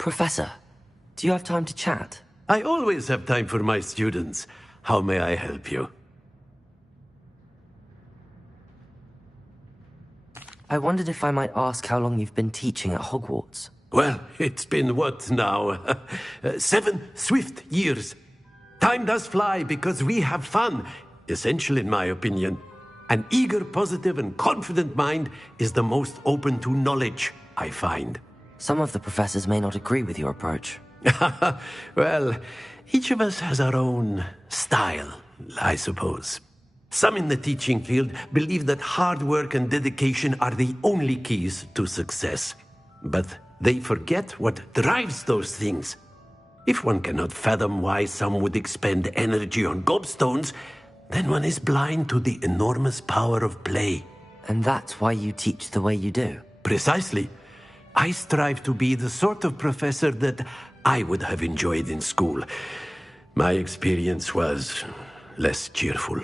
Professor, do you have time to chat? I always have time for my students. How may I help you? I wondered if I might ask how long you've been teaching at Hogwarts. Well, it's been what now? 7 swift years. Time does fly because we have fun, essential in my opinion. An eager, positive, and confident mind is the most open to knowledge, I find. Some of the professors may not agree with your approach. Well, each of us has our own style, I suppose. Some in the teaching field believe that hard work and dedication are the only keys to success. But they forget what drives those things. If one cannot fathom why some would expend energy on gobstones, then one is blind to the enormous power of play. And that's why you teach the way you do? Precisely. I strive to be the sort of professor that I would have enjoyed in school. My experience was less cheerful.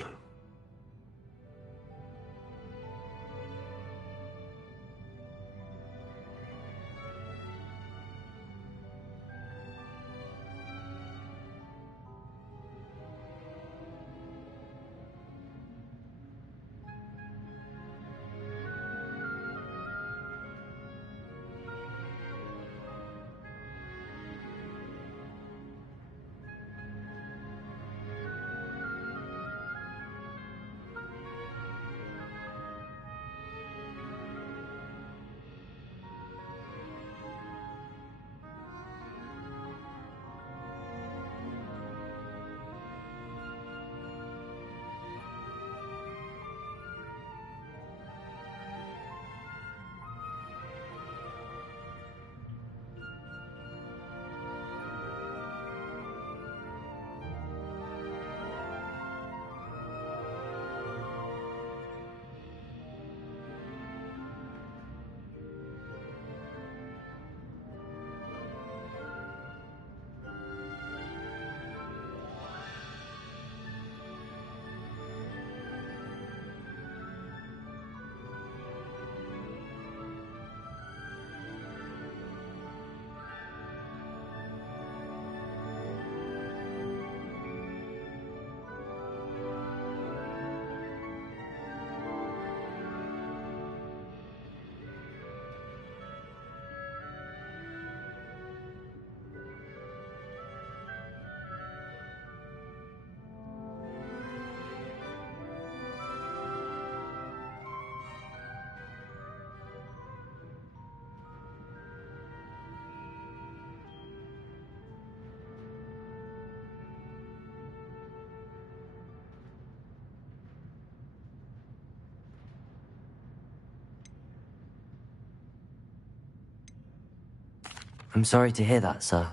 I'm sorry to hear that, sir.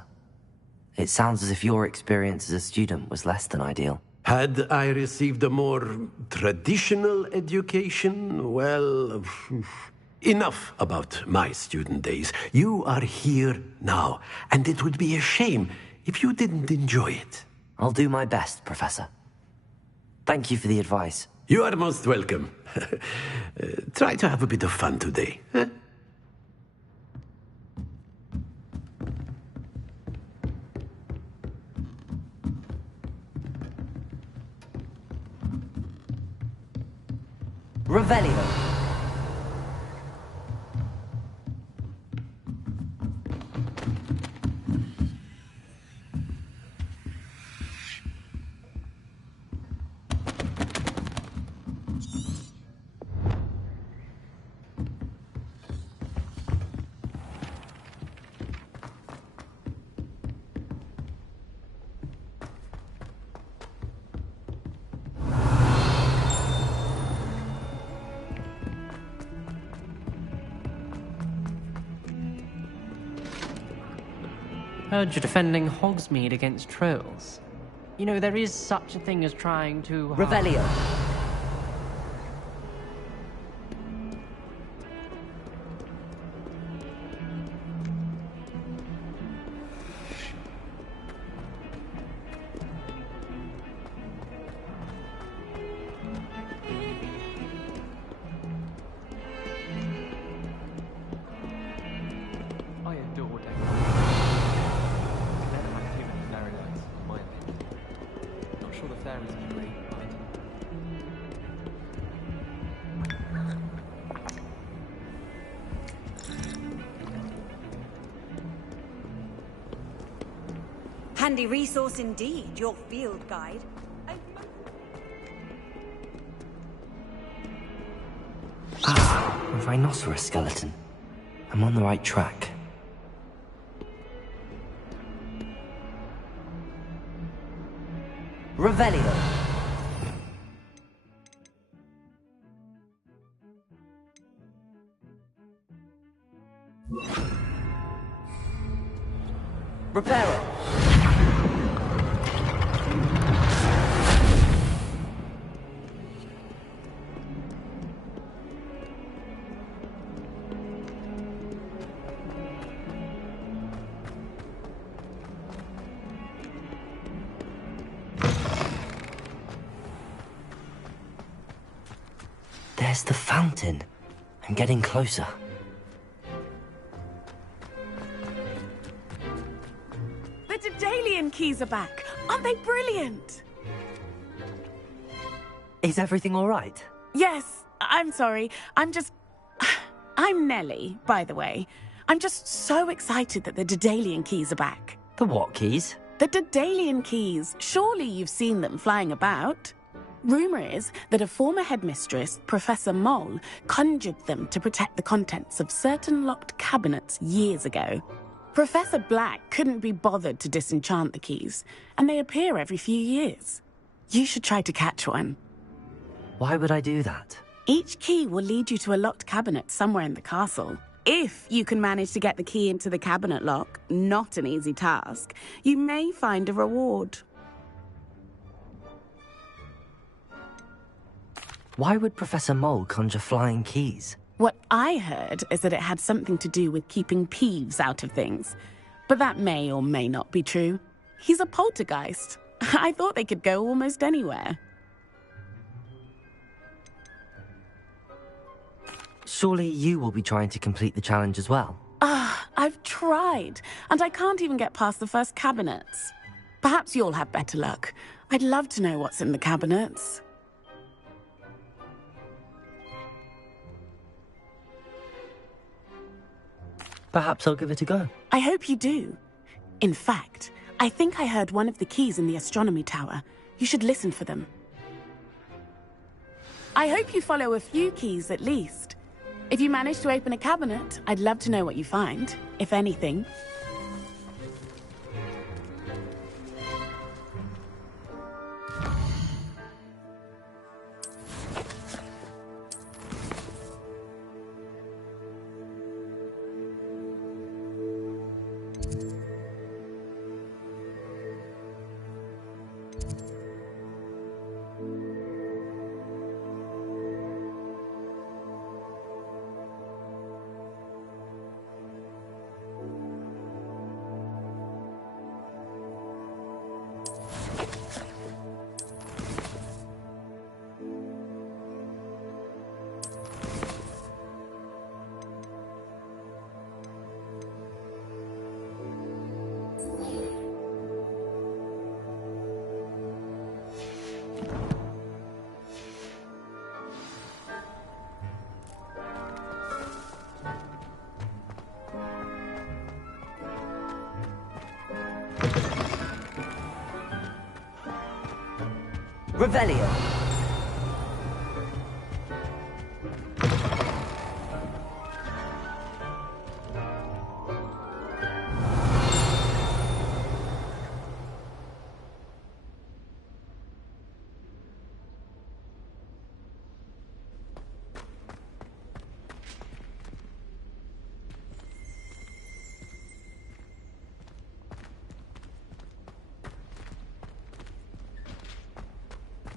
It sounds as if your experience as a student was less than ideal. Had I received a more traditional education, well, enough about my student days. You are here now, and it would be a shame if you didn't enjoy it. I'll do my best, Professor. Thank you for the advice. You are most welcome. Try to have a bit of fun today. Huh? Revelio. Heard you're defending Hogsmeade against trolls. You know, there is such a thing as trying to... Revelio. I adore Declan. Handy resource indeed, your field guide. A rhinoceros skeleton. I'm on the right track. Revelio. Reparo. There's the fountain. I'm getting closer. The Daedalian keys are back. Aren't they brilliant? Is everything all right? Yes, I'm sorry. I'm Nellie, by the way. I'm just so excited that the Daedalian keys are back. The what keys? The Daedalian keys. Surely you've seen them flying about. Rumour is that a former headmistress, Professor Moll, conjured them to protect the contents of certain locked cabinets years ago. Professor Black couldn't be bothered to disenchant the keys, and they appear every few years. You should try to catch one. Why would I do that? Each key will lead you to a locked cabinet somewhere in the castle. If you can manage to get the key into the cabinet lock, not an easy task, you may find a reward. Why would Professor Mole conjure flying keys? What I heard is that it had something to do with keeping Peeves out of things. But that may or may not be true. He's a poltergeist. I thought they could go almost anywhere. Surely you will be trying to complete the challenge as well. I've tried, and I can't even get past the first cabinets. Perhaps you'll have better luck. I'd love to know what's in the cabinets. Perhaps I'll give it a go. I hope you do. In fact, I think I heard one of the keys in the astronomy tower. You should listen for them. I hope you follow a few keys at least. If you manage to open a cabinet, I'd love to know what you find, if anything. Revelio.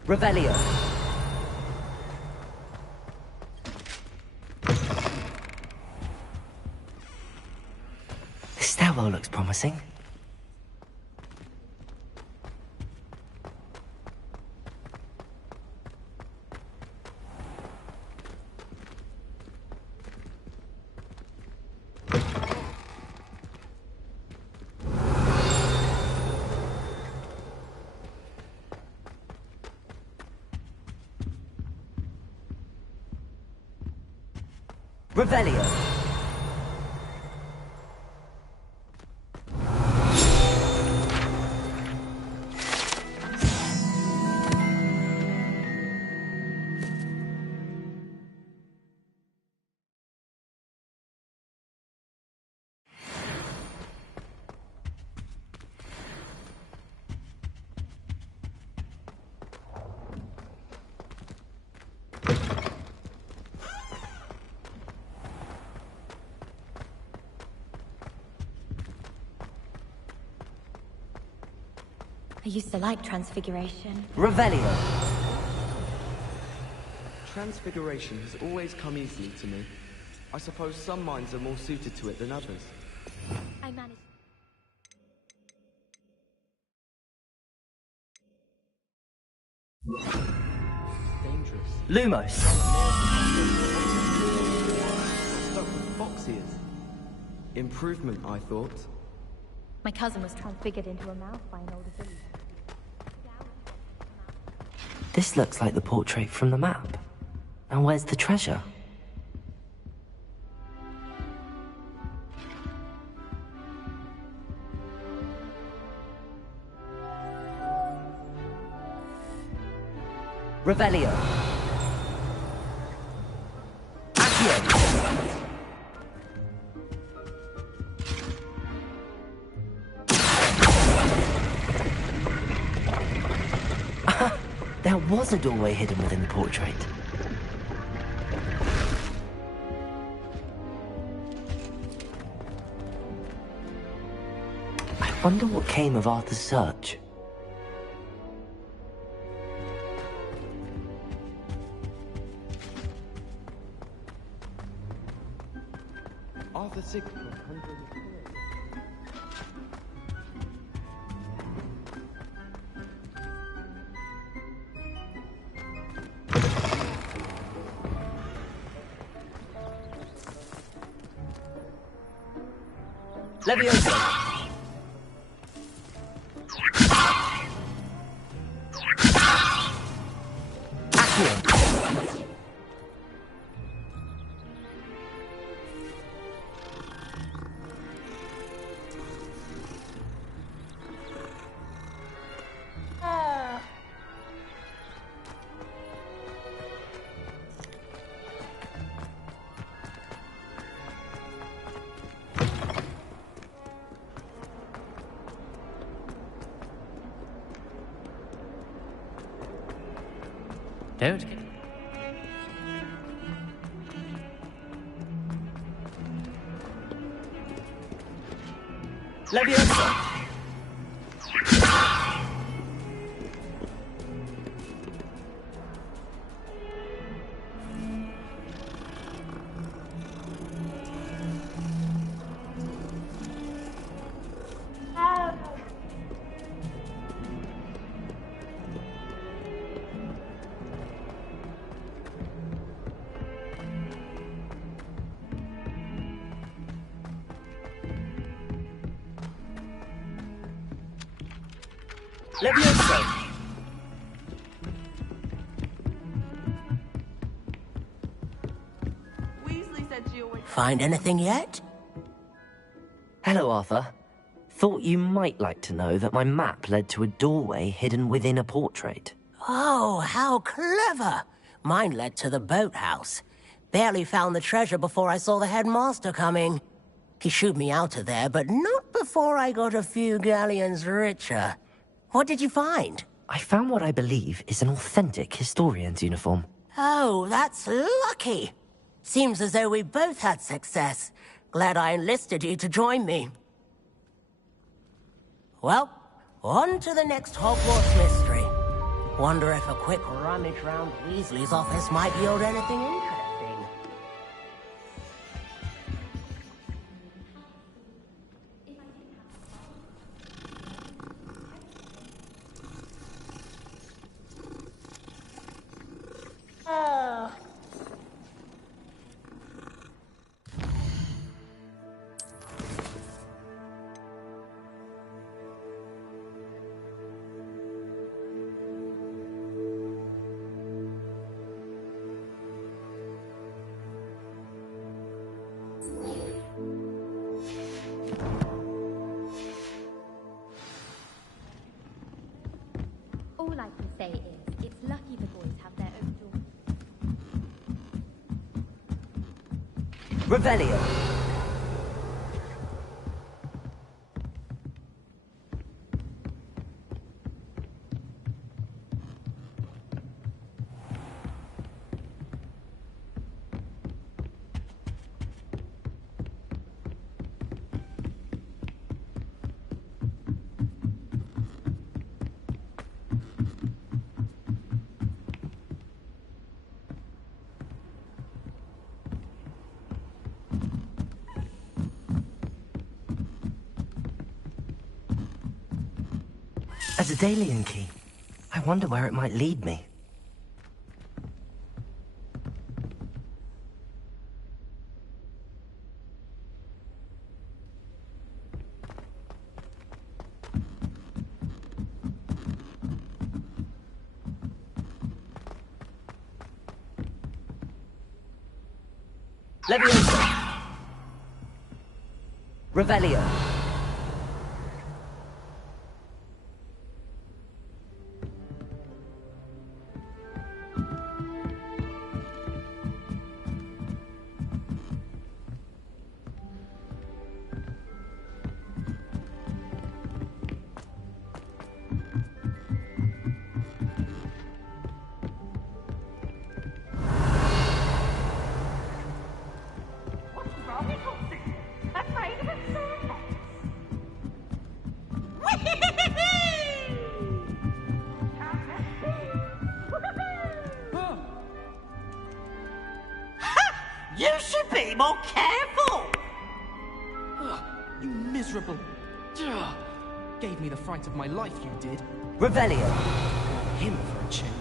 Revelio. This stairwell looks promising. Revelio. I used to like Transfiguration. Revelio. Transfiguration has always come easily to me. I suppose some minds are more suited to it than others. I managed. Dangerous. Lumos. Stuck with fox ears. Improvement, I thought. My cousin was transfigured into a mouse by an older villager. This looks like the portrait from the map. And where's the treasure? Revelio. Accio. There was a doorway hidden within the portrait. I wonder what came of Arthur's search. Arthur Sigurd. Leviosa. Accio. Don't get... Leviosa. Leviosa. Weasley said she always... Find anything yet? Hello, Arthur. Thought you might like to know that my map led to a doorway hidden within a portrait. Oh, how clever! Mine led to the boathouse. Barely found the treasure before I saw the headmaster coming. He shooed me out of there, but not before I got a few galleons richer. What did you find? I found what I believe is an authentic historian's uniform. Oh, that's lucky. Seems as though we both had success. Glad I enlisted you to join me. Well, on to the next Hogwarts mystery. Wonder if a quick rummage round Weasley's office might yield anything interesting. All I can say is, it's lucky the boys have their own door. Revelio. Azadalian key. I wonder where it might lead me. Leviosa! Revelio! You should be more careful! You miserable... Ugh. Gave me the fright of my life, you did. Revelio! Him for a change.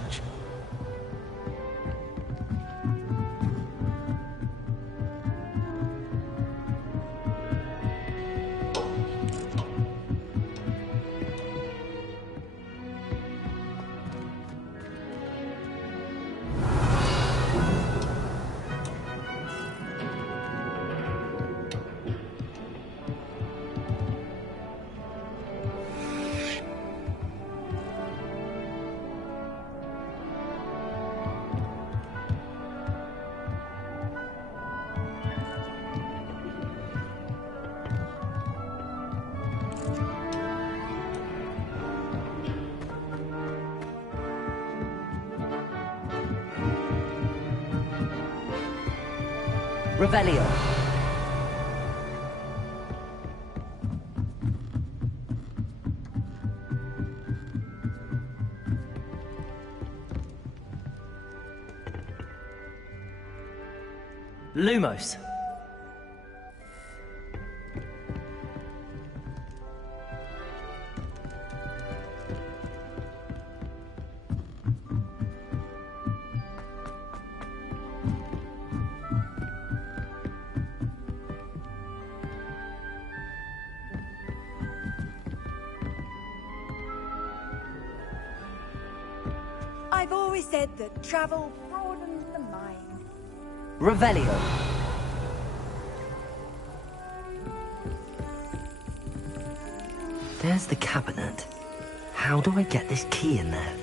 Revelio! Lumos! I've always said that travel broadens the mind. Revelio! There's the cabinet. How do I get this key in there?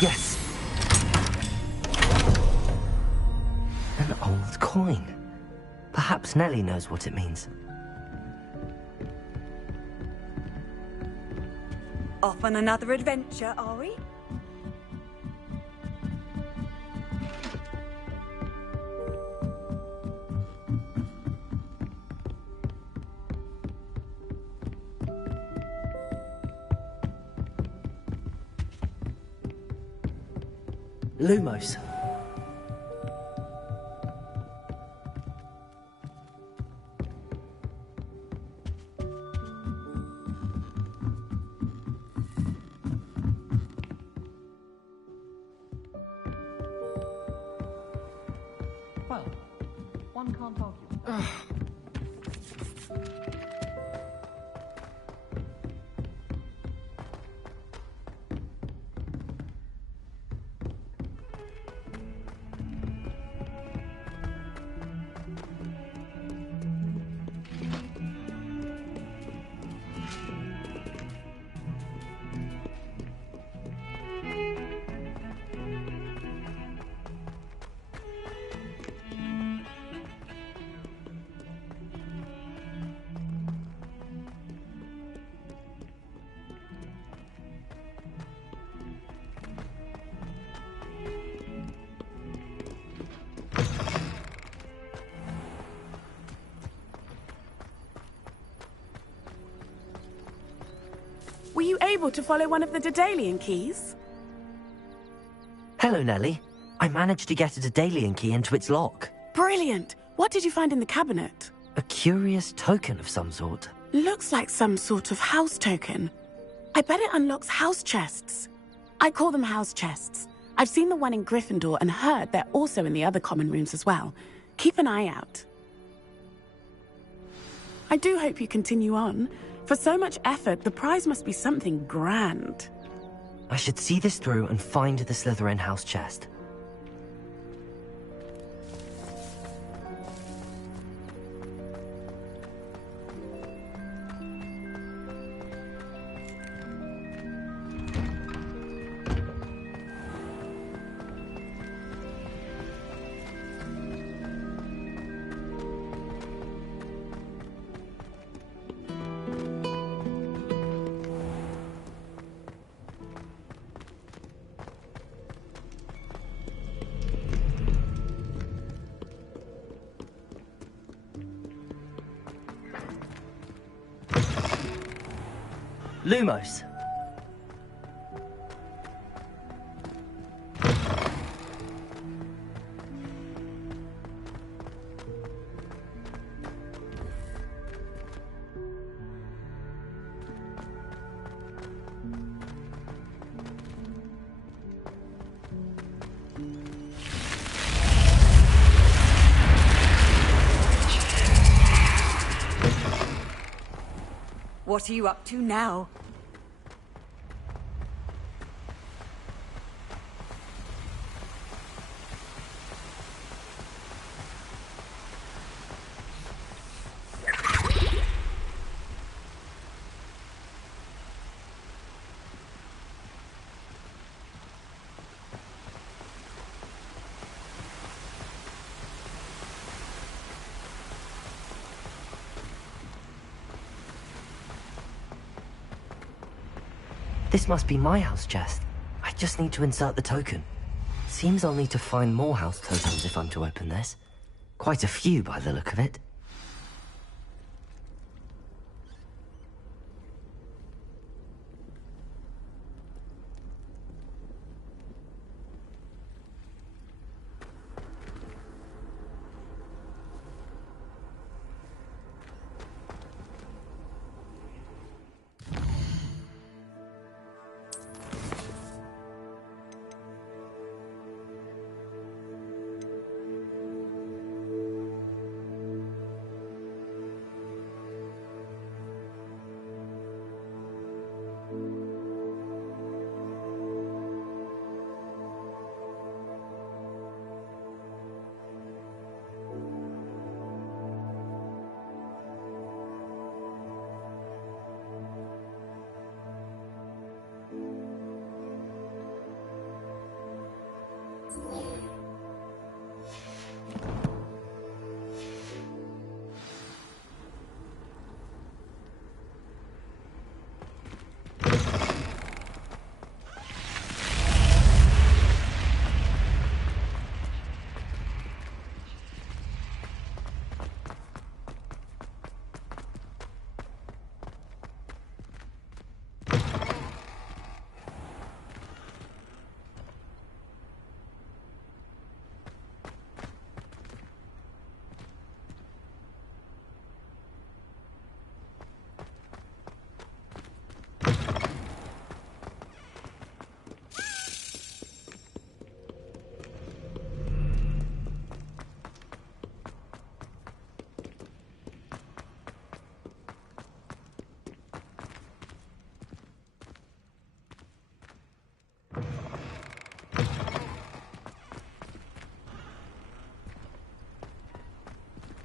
Yes! An old coin. Perhaps Nellie knows what it means. Off on another adventure, are we? Lumos. Well, Can't argue. Were you able to follow one of the Daedalian keys? Hello, Nellie. I managed to get a Daedalian key into its lock. Brilliant! What did you find in the cabinet? A curious token of some sort. Looks like some sort of house token. I bet it unlocks house chests. I call them house chests. I've seen the one in Gryffindor and heard they're also in the other common rooms as well. Keep an eye out. I do hope you continue on. For so much effort, the prize must be something grand. I should see this through and find the Slytherin house chest. Lumos. What are you up to now? This must be my house chest. I just need to insert the token. Seems I'll need to find more house tokens if I'm to open this. Quite a few by the look of it.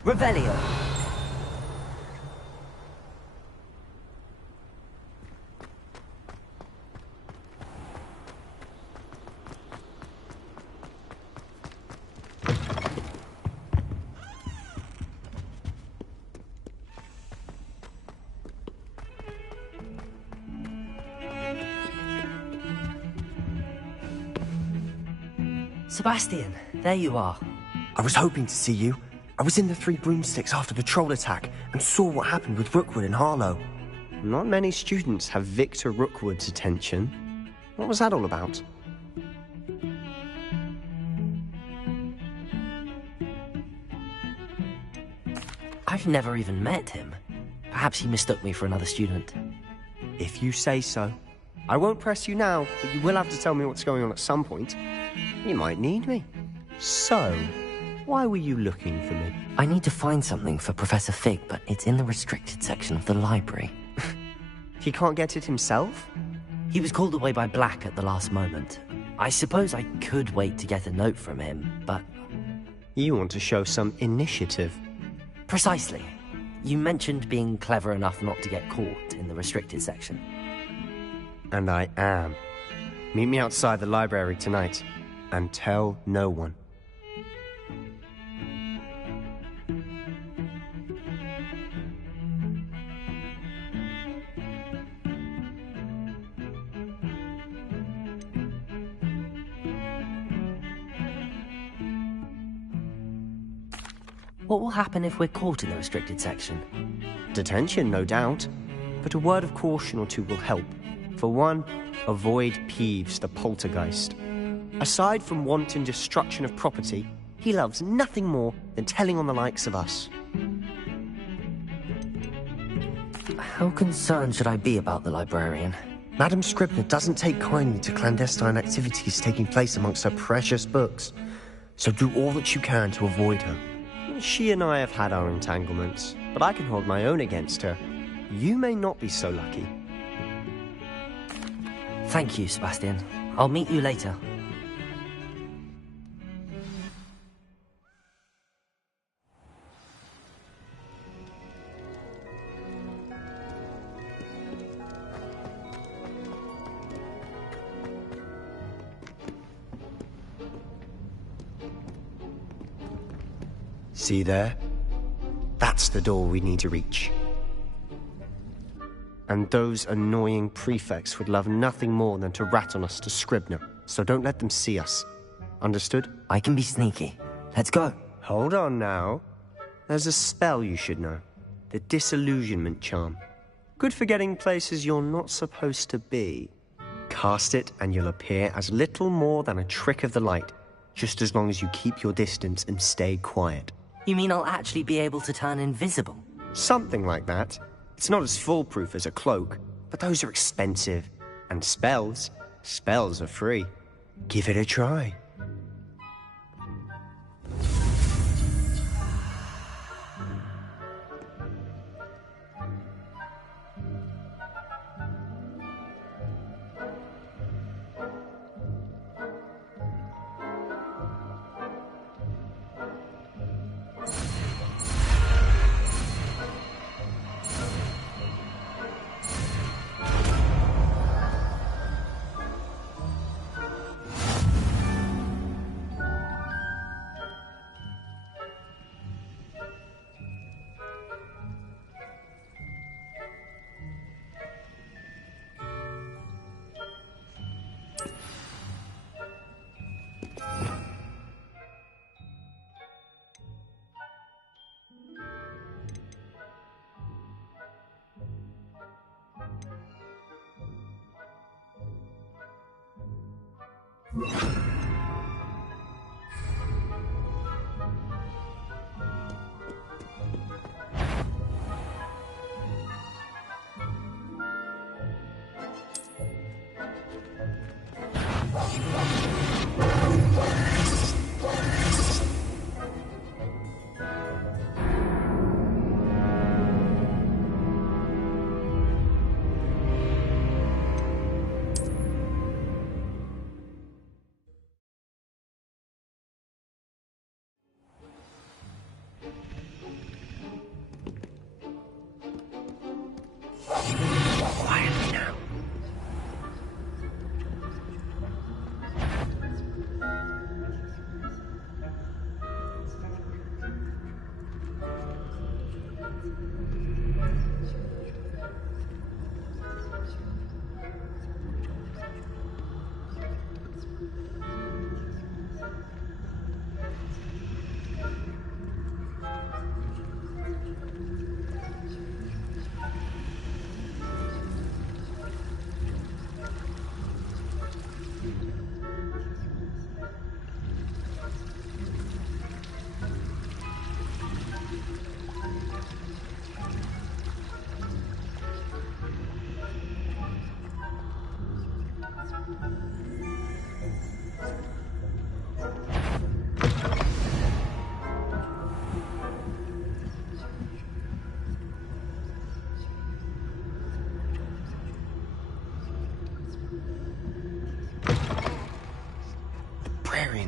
Revelio! Sebastian, there you are. I was hoping to see you. I was in the Three Broomsticks after the troll attack and saw what happened with Rookwood and Harlow. Not many students have Victor Rookwood's attention. What was that all about? I've never even met him. Perhaps he mistook me for another student. If you say so. I won't press you now, but you will have to tell me what's going on at some point. You might need me. So, why were you looking for me? I need to find something for Professor Fig, but it's in the restricted section of the library. He can't get it himself? He was called away by Black at the last moment. I suppose I could wait to get a note from him, but... You want to show some initiative. Precisely. You mentioned being clever enough not to get caught in the restricted section. And I am. Meet me outside the library tonight, and tell no one. What will happen if we're caught in the restricted section? Detention, no doubt. But a word of caution or two will help. For one, avoid Peeves, the poltergeist. Aside from wanton destruction of property, he loves nothing more than telling on the likes of us. How concerned should I be about the librarian? Madam Scribner doesn't take kindly to clandestine activities taking place amongst her precious books, so do all that you can to avoid her. She and I have had our entanglements, but I can hold my own against her. You may not be so lucky. Thank you, Sebastian. I'll meet you later. See there? That's the door we need to reach. And those annoying prefects would love nothing more than to rat on us to Scribner, so don't let them see us. Understood? I can be sneaky. Let's go. Hold on now. There's a spell you should know. The Disillusionment Charm. Good for getting places you're not supposed to be. Cast it and you'll appear as little more than a trick of the light, just as long as you keep your distance and stay quiet. You mean I'll actually be able to turn invisible? Something like that. It's not as foolproof as a cloak, but those are expensive. And spells are free. Give it a try.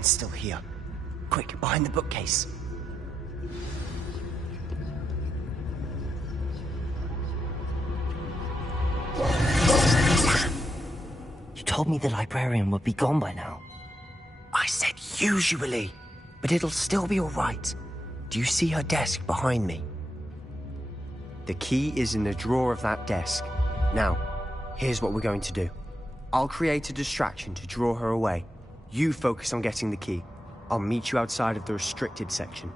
Ken's still here. Quick, behind the bookcase. You told me the librarian would be gone by now. I said usually, but it'll still be all right. Do you see her desk behind me? The key is in the drawer of that desk. Now, here's what we're going to do. I'll create a distraction to draw her away. You focus on getting the key. I'll meet you outside of the restricted section.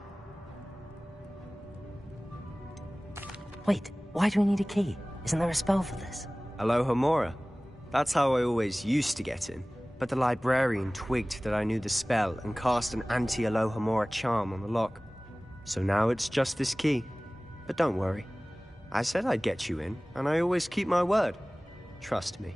Wait, why do we need a key? Isn't there a spell for this? Alohomora. That's how I always used to get in. But the librarian twigged that I knew the spell and cast an anti-Alohomora charm on the lock. So now it's just this key. But don't worry. I said I'd get you in, and I always keep my word. Trust me.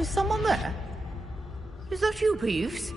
Is someone there? Is that you, Peeves?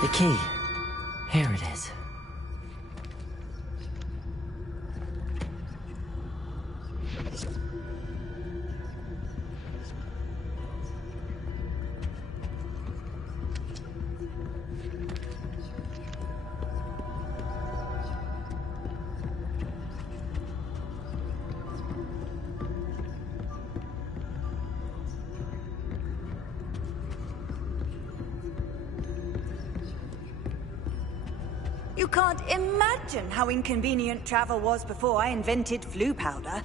The key. Here it is. You can't imagine how inconvenient travel was before I invented flu powder.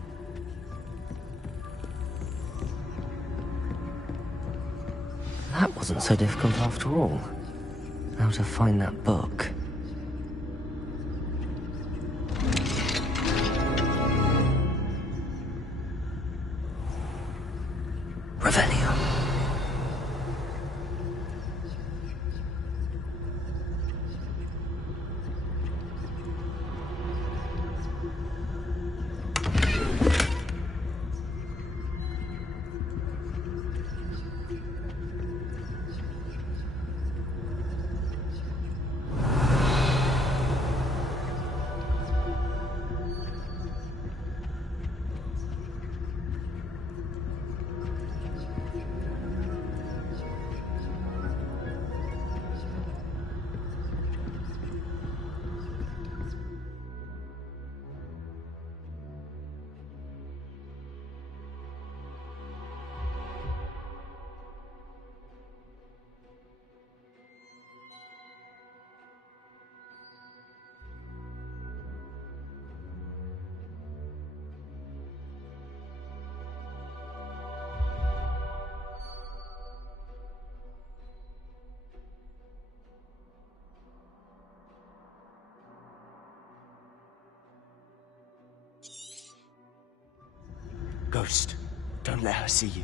That wasn't so difficult after all. How to find that book. Revelio. Ghost, don't let her see you.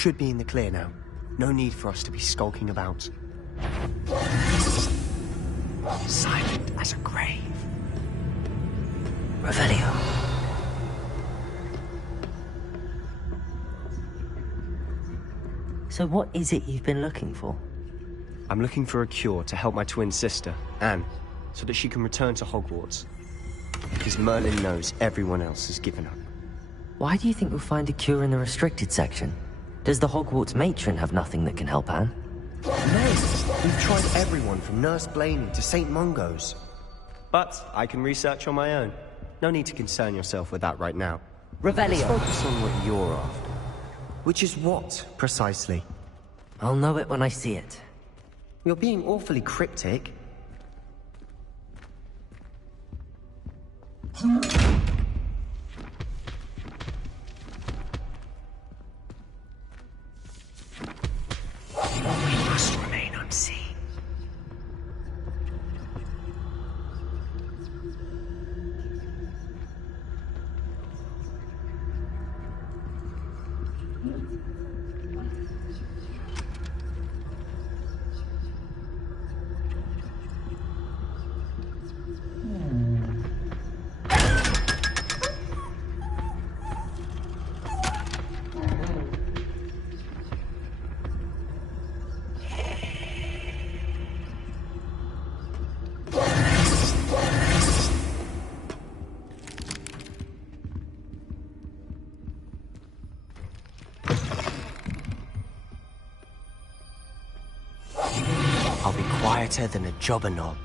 should be in the clear now. No need for us to be skulking about. Silent as a grave. Revelio. So what is it you've been looking for? I'm looking for a cure to help my twin sister, Anne, so that she can return to Hogwarts. Because Merlin knows everyone else has given up. Why do you think we'll find a cure in the restricted section? Does the Hogwarts matron have nothing that can help Anne? No, we've tried everyone from Nurse Blaney to St. Mungo's. But I can research on my own. No need to concern yourself with that right now. Revelio. Let's focus on what you're after. Which is what, precisely? I'll know it when I see it. You're being awfully cryptic. We must remain unseen. I'll be quieter than a jobber knob.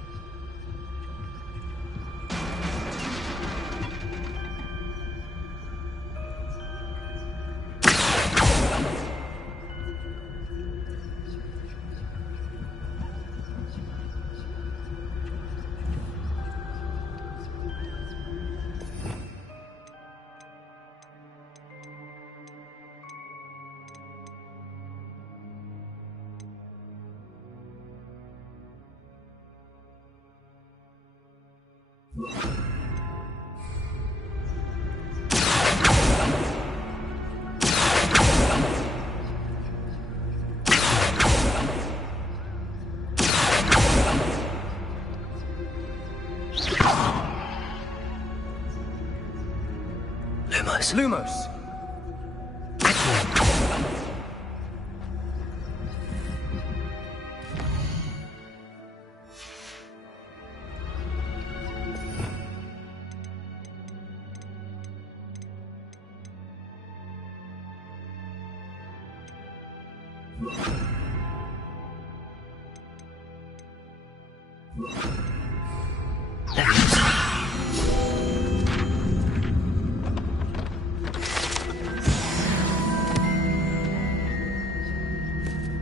Lumos!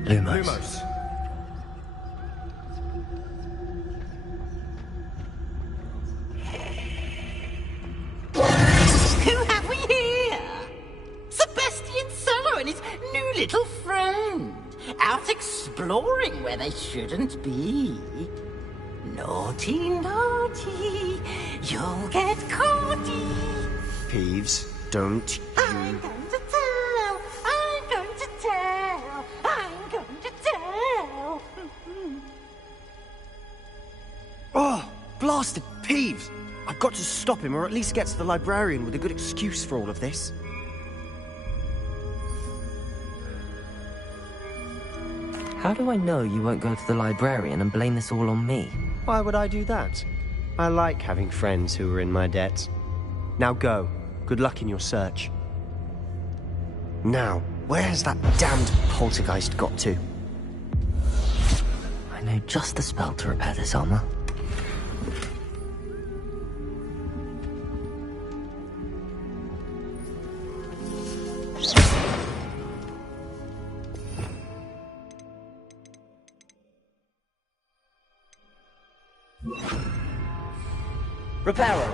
Lumos. Who have we here? Sebastian Cello and his new little friend. Out exploring where they shouldn't be. Naughty, naughty. You'll get caughty. Peeves, don't you... I'm going to tell. I'm going to tell. I'm going to tell. Oh, blasted Peeves! I've got to stop him, or at least get to the librarian with a good excuse for all of this. How do I know you won't go to the librarian and blame this all on me? Why would I do that? I like having friends who are in my debt. Now go. Good luck in your search. Now, where has that damned poltergeist got to? I know just the spell to repair this armor. Reparo.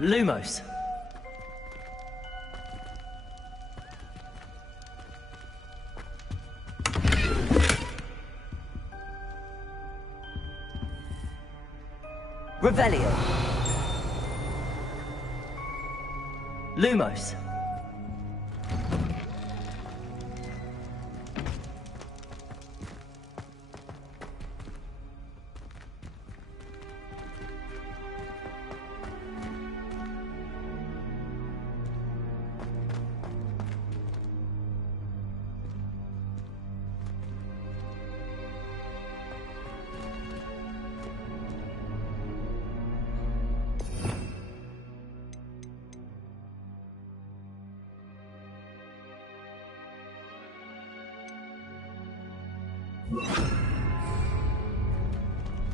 Lumos. Revelio. Lumos.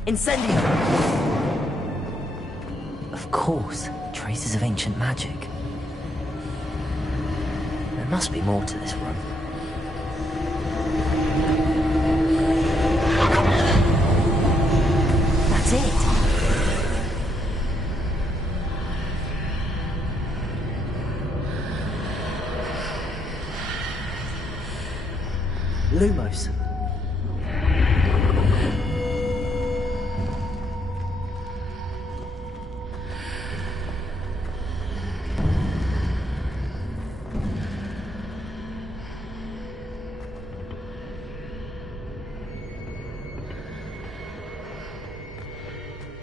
Incendio! Of course, traces of ancient magic. There must be more to this room. That's it! Lumos.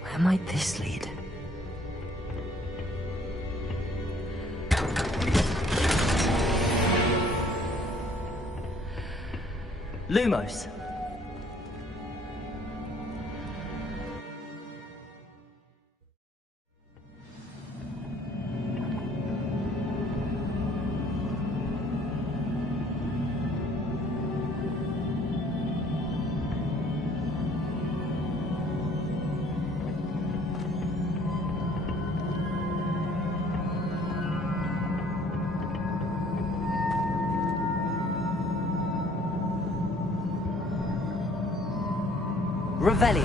Where might this lead? Lumos. Revelio.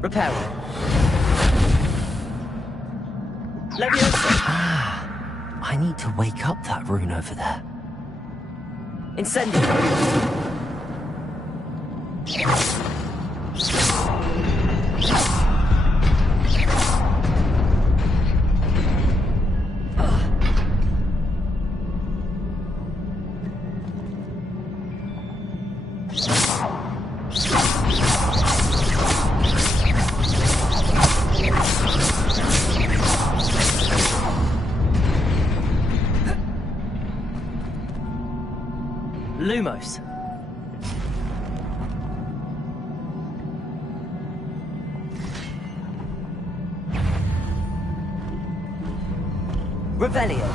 Reparo. Leviosa. I need to wake up that rune over there. Incendio! Lumos. Revelio.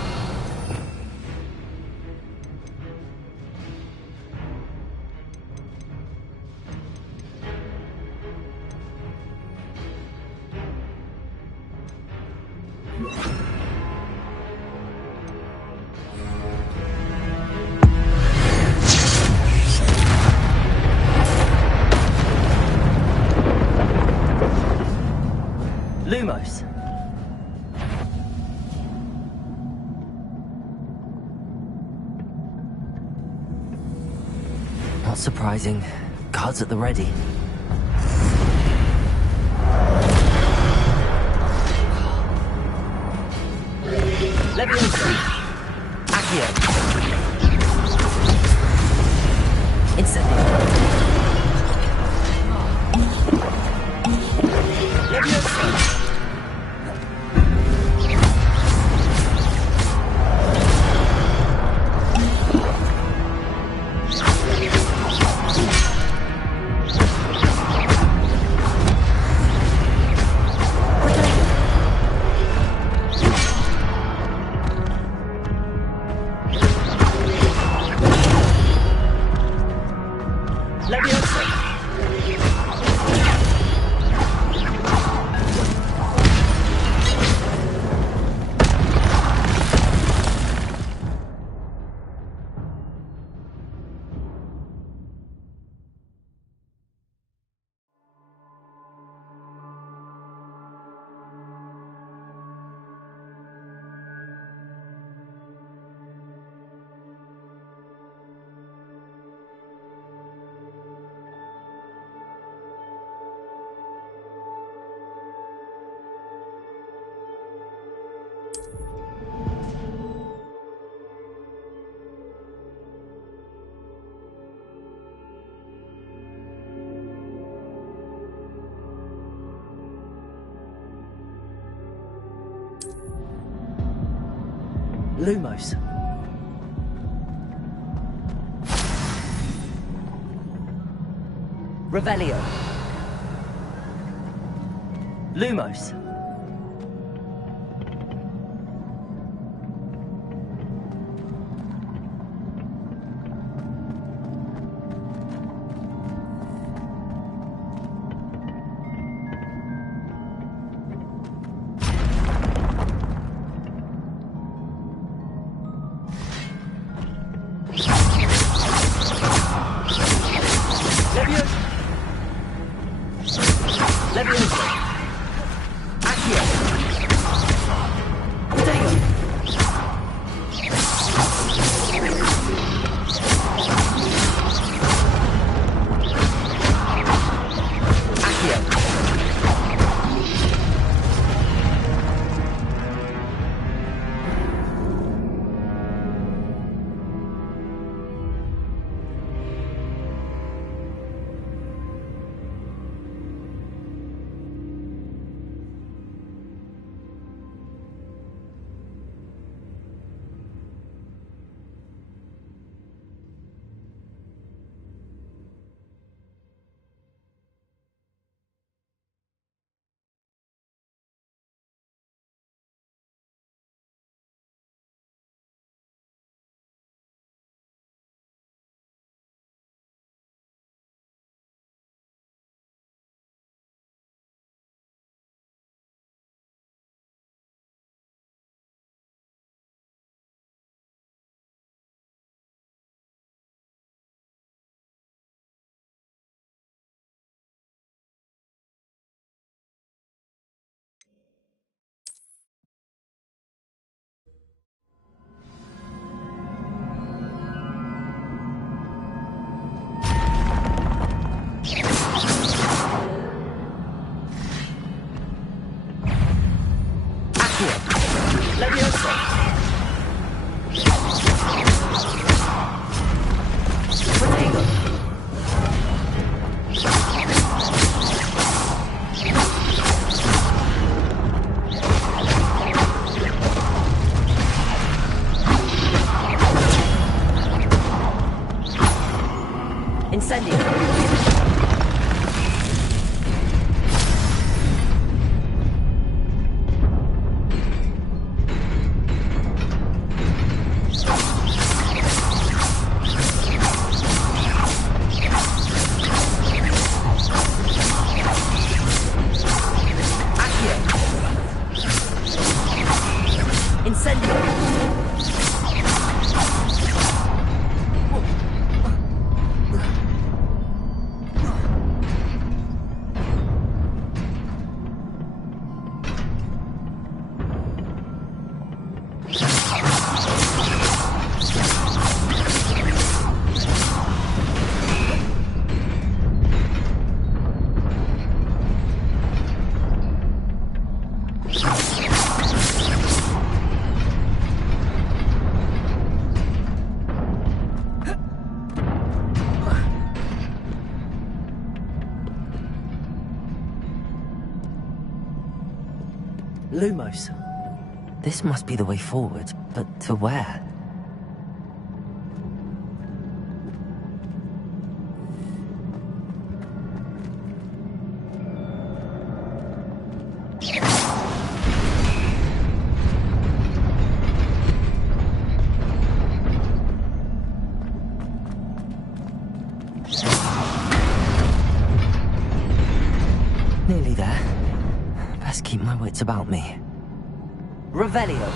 Lumos. Not surprising. Guards at the ready. Leviosa. Accio. Incendio. Leviosa. Lumos. Revelio. Lumos. Incendio. Lumos. This must be the way forward, but to where? Nearly there. Best keep my wits about me. Revelio.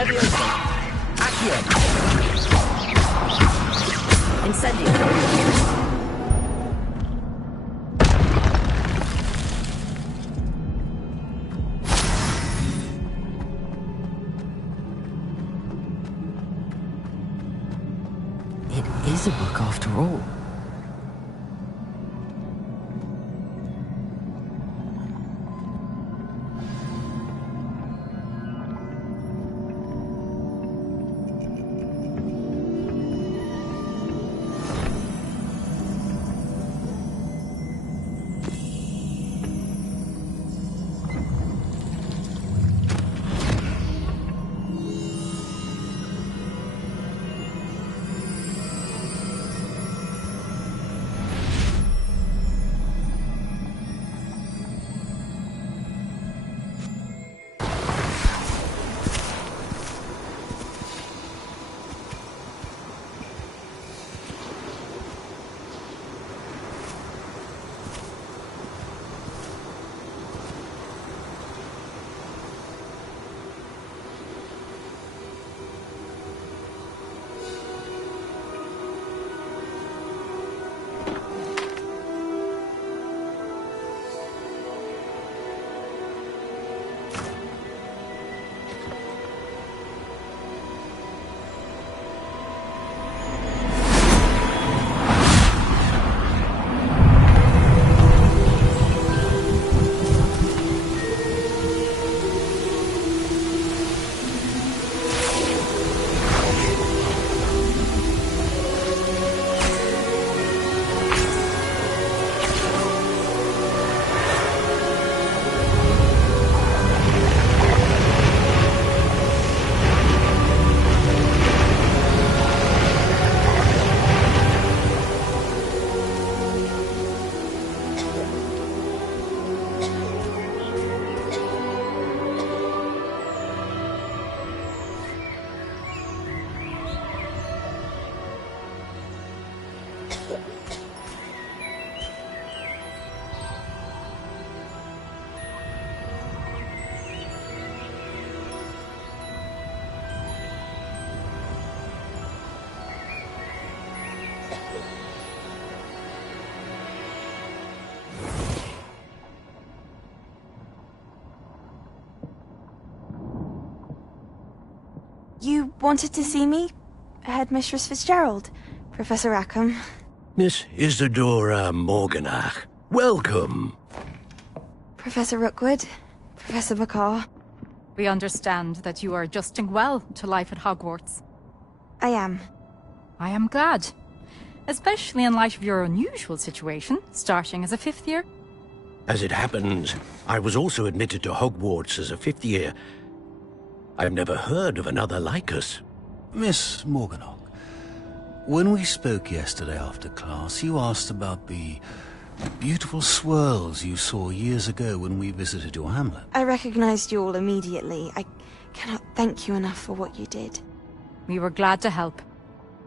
Leviosa! Accio! Incendio! It is a book after all. You wanted to see me? Headmistress Fitzgerald? Professor Rackham? Miss Isadora Morganach, welcome. Professor Rookwood? Professor Bakar? We understand that you are adjusting well to life at Hogwarts. I am. I am glad. Especially in light of your unusual situation, starting as a 5th year. As it happens, I was also admitted to Hogwarts as a 5th year. I've never heard of another like us. Miss Morganach, when we spoke yesterday after class, you asked about the beautiful swirls you saw years ago when we visited your hamlet. I recognized you all immediately. I cannot thank you enough for what you did. We were glad to help.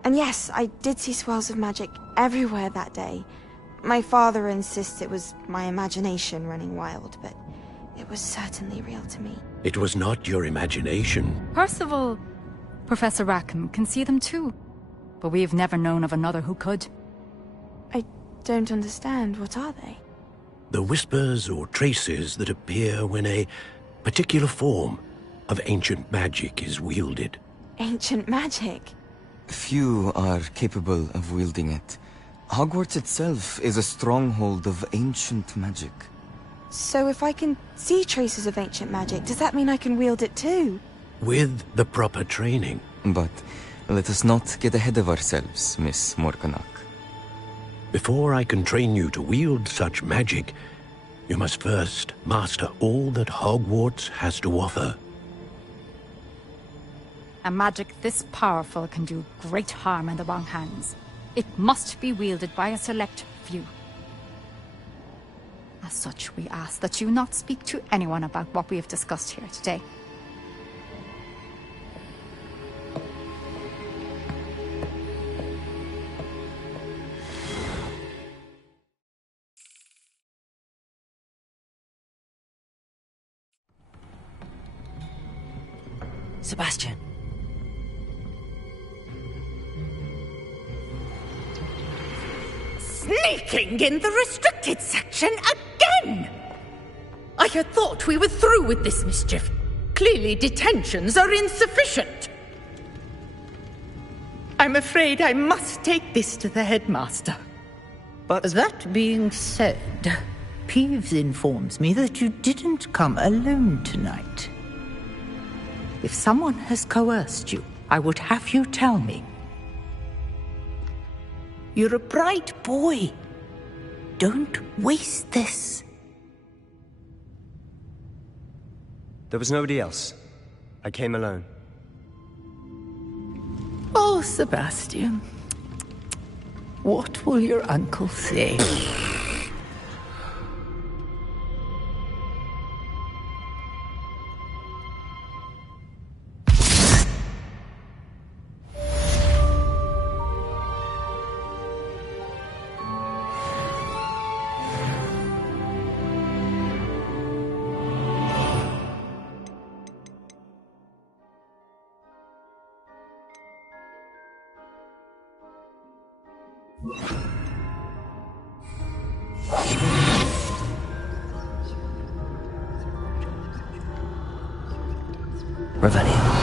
And yes, I did see swirls of magic everywhere that day. My father insists it was my imagination running wild, but it was certainly real to me. It was not your imagination. Percival, Professor Rackham can see them too. But we've never known of another who could. I don't understand. What are they? The whispers or traces that appear when a particular form of ancient magic is wielded. Ancient magic? Few are capable of wielding it. Hogwarts itself is a stronghold of ancient magic. So if I can see traces of ancient magic, does that mean I can wield it too? With the proper training. But let us not get ahead of ourselves, Miss Morganach. Before I can train you to wield such magic, you must first master all that Hogwarts has to offer. A magic this powerful can do great harm in the wrong hands. It must be wielded by a select few. As such, we ask that you not speak to anyone about what we have discussed here today. Sebastian. Sneaking in the restricted section again! I had thought we were through with this mischief. Clearly detentions are insufficient. I'm afraid I must take this to the headmaster. But that being said, Peeves informs me that you didn't come alone tonight. If someone has coerced you, I would have you tell me. You're a bright boy. Don't waste this. there was nobody else. I came alone. Oh, Sebastian. What will your uncle say? Revelio.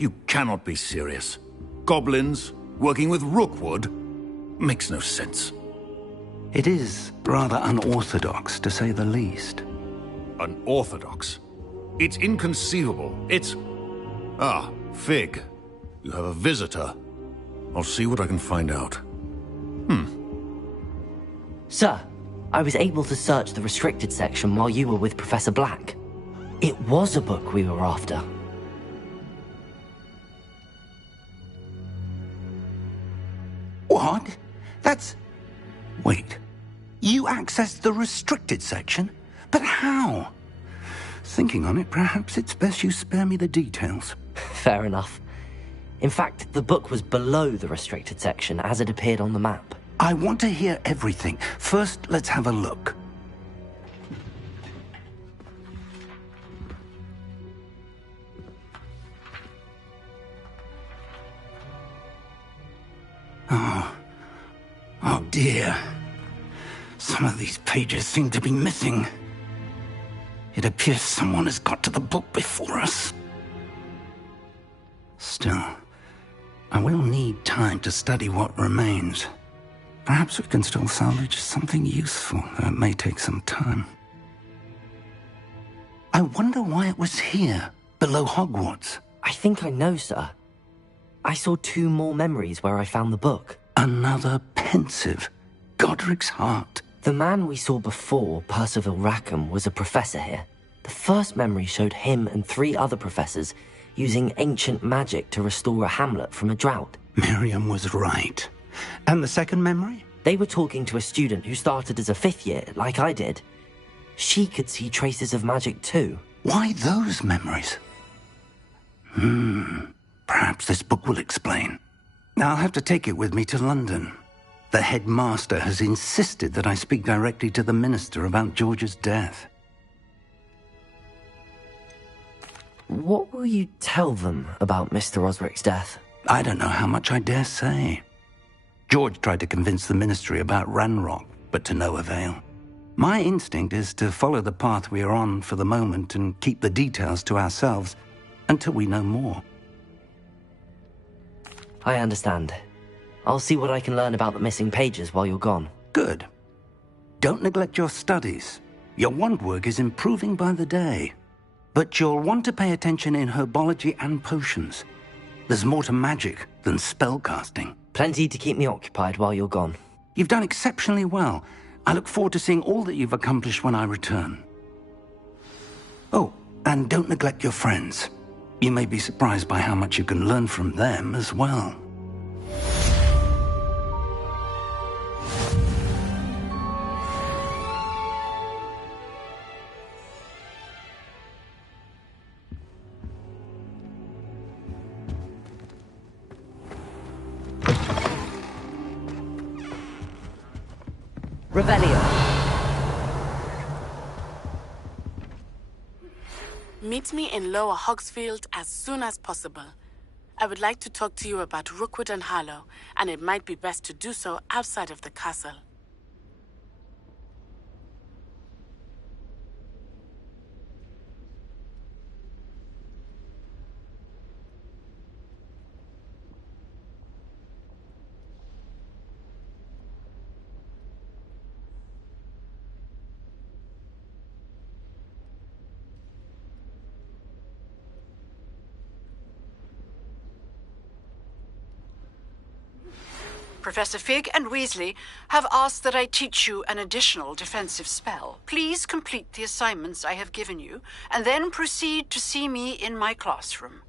You cannot be serious. Goblins working with Rookwood? Makes no sense. It is rather unorthodox, to say the least. Unorthodox? It's inconceivable. It's... Ah, Fig. You have a visitor. I'll see what I can find out. Sir, I was able to search the restricted section while you were with Professor Black. It was a book we were after. What? That's... Wait. You accessed the restricted section? But how? Thinking on it, perhaps it's best you spare me the details. Fair enough. In fact, the book was below the restricted section as it appeared on the map. I want to hear everything. First, let's have a look. Oh dear. Some of these pages seem to be missing. It appears someone has got to the book before us. Still, I will need time to study what remains. Perhaps we can still salvage something useful, though it may take some time. I wonder why it was here, below Hogwarts. I think I know, sir. I saw 2 more memories where I found the book. Another pensive. Godric's heart. The man we saw before, Percival Rackham, was a professor here. The first memory showed him and 3 other professors using ancient magic to restore a hamlet from a drought. Miriam was right. And the second memory? They were talking to a student who started as a 5th year, like I did. She could see traces of magic too. Why those memories? Perhaps this book will explain. I'll have to take it with me to London. The headmaster has insisted that I speak directly to the minister about George's death. What will you tell them about Mr. Osric's death? I don't know how much I dare say. George tried to convince the ministry about Ranrock, but to no avail. My instinct is to follow the path we are on for the moment and keep the details to ourselves until we know more. I understand. I'll see what I can learn about the missing pages while you're gone. Good. Don't neglect your studies. Your wand work is improving by the day. But you'll want to pay attention in herbology and potions. There's more to magic than spellcasting. Plenty to keep me occupied while you're gone. You've done exceptionally well. I look forward to seeing all that you've accomplished when I return. Oh, and don't neglect your friends. You may be surprised by how much you can learn from them as well. Revelio. Meet me in Lower Hogsfield as soon as possible. I would like to talk to you about Rookwood and Harlow, and it might be best to do so outside of the castle. Professor Fig and Weasley have asked that I teach you an additional defensive spell. Please complete the assignments I have given you, and then proceed to see me in my classroom.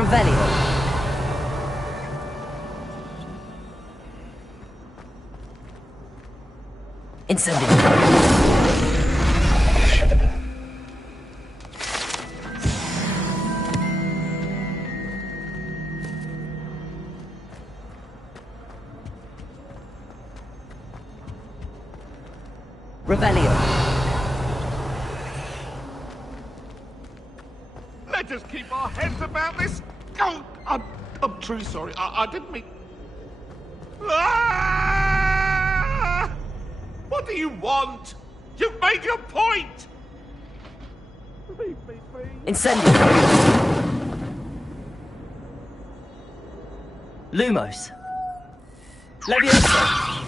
Revelio. Incendio. Revelio. Let us keep our heads about this. Oh, I'm truly sorry. I didn't mean... Ah! What do you want? You've made your point. Leave me, please. Incendio. Lumos. Leviosa.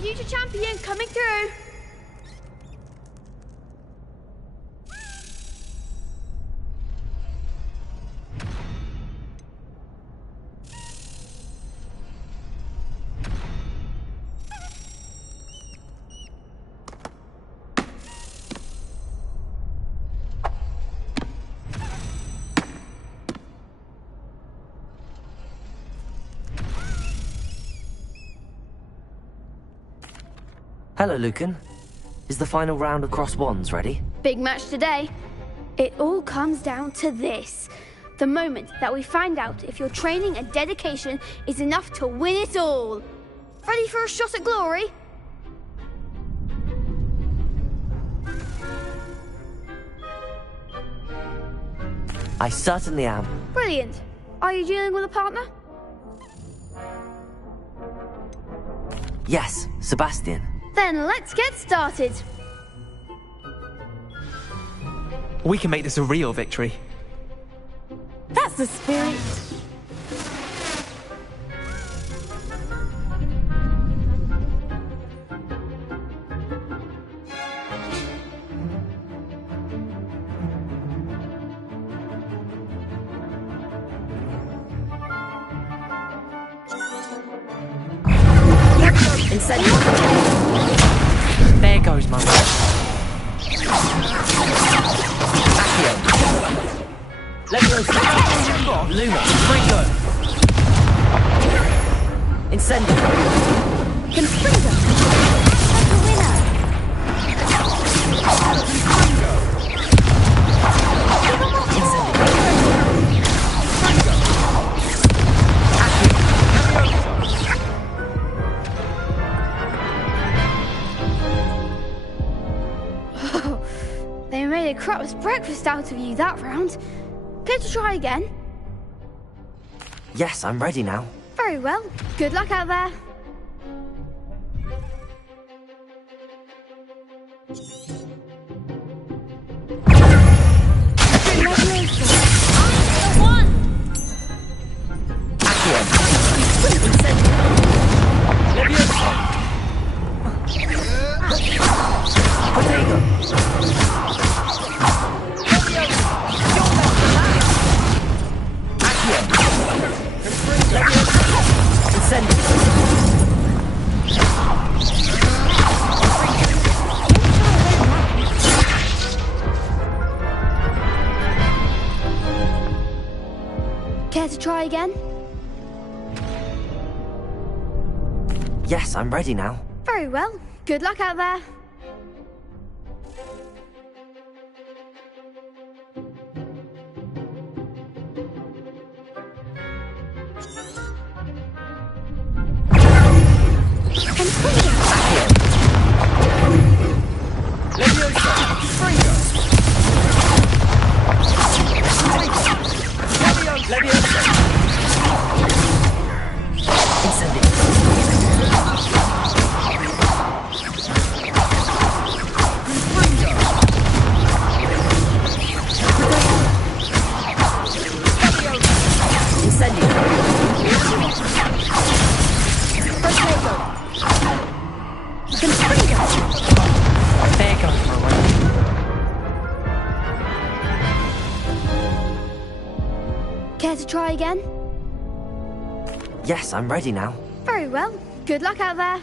Future champion coming through. Hello, Lucan. Is the final round of Cross Wands ready? Big match today. It all comes down to this. The moment that we find out if your training and dedication is enough to win it all. Ready for a shot at glory? I certainly am. Brilliant. Are you dealing with a partner? Yes, Sebastian. Then let's get started. We can make this a real victory. That's the spirit. There goes my man. Leviosa. Luma. Ringo. Incendio. Confringo. That's the winner. They made a crap's breakfast out of you that round. Care to try again? Yes, I'm ready now. Very well. Good luck out there. Care to try again? Yes, I'm ready now. Very well. Good luck out there. Leviosa. Springo. try again? Yes, I'm ready now. Very well. Good luck out there.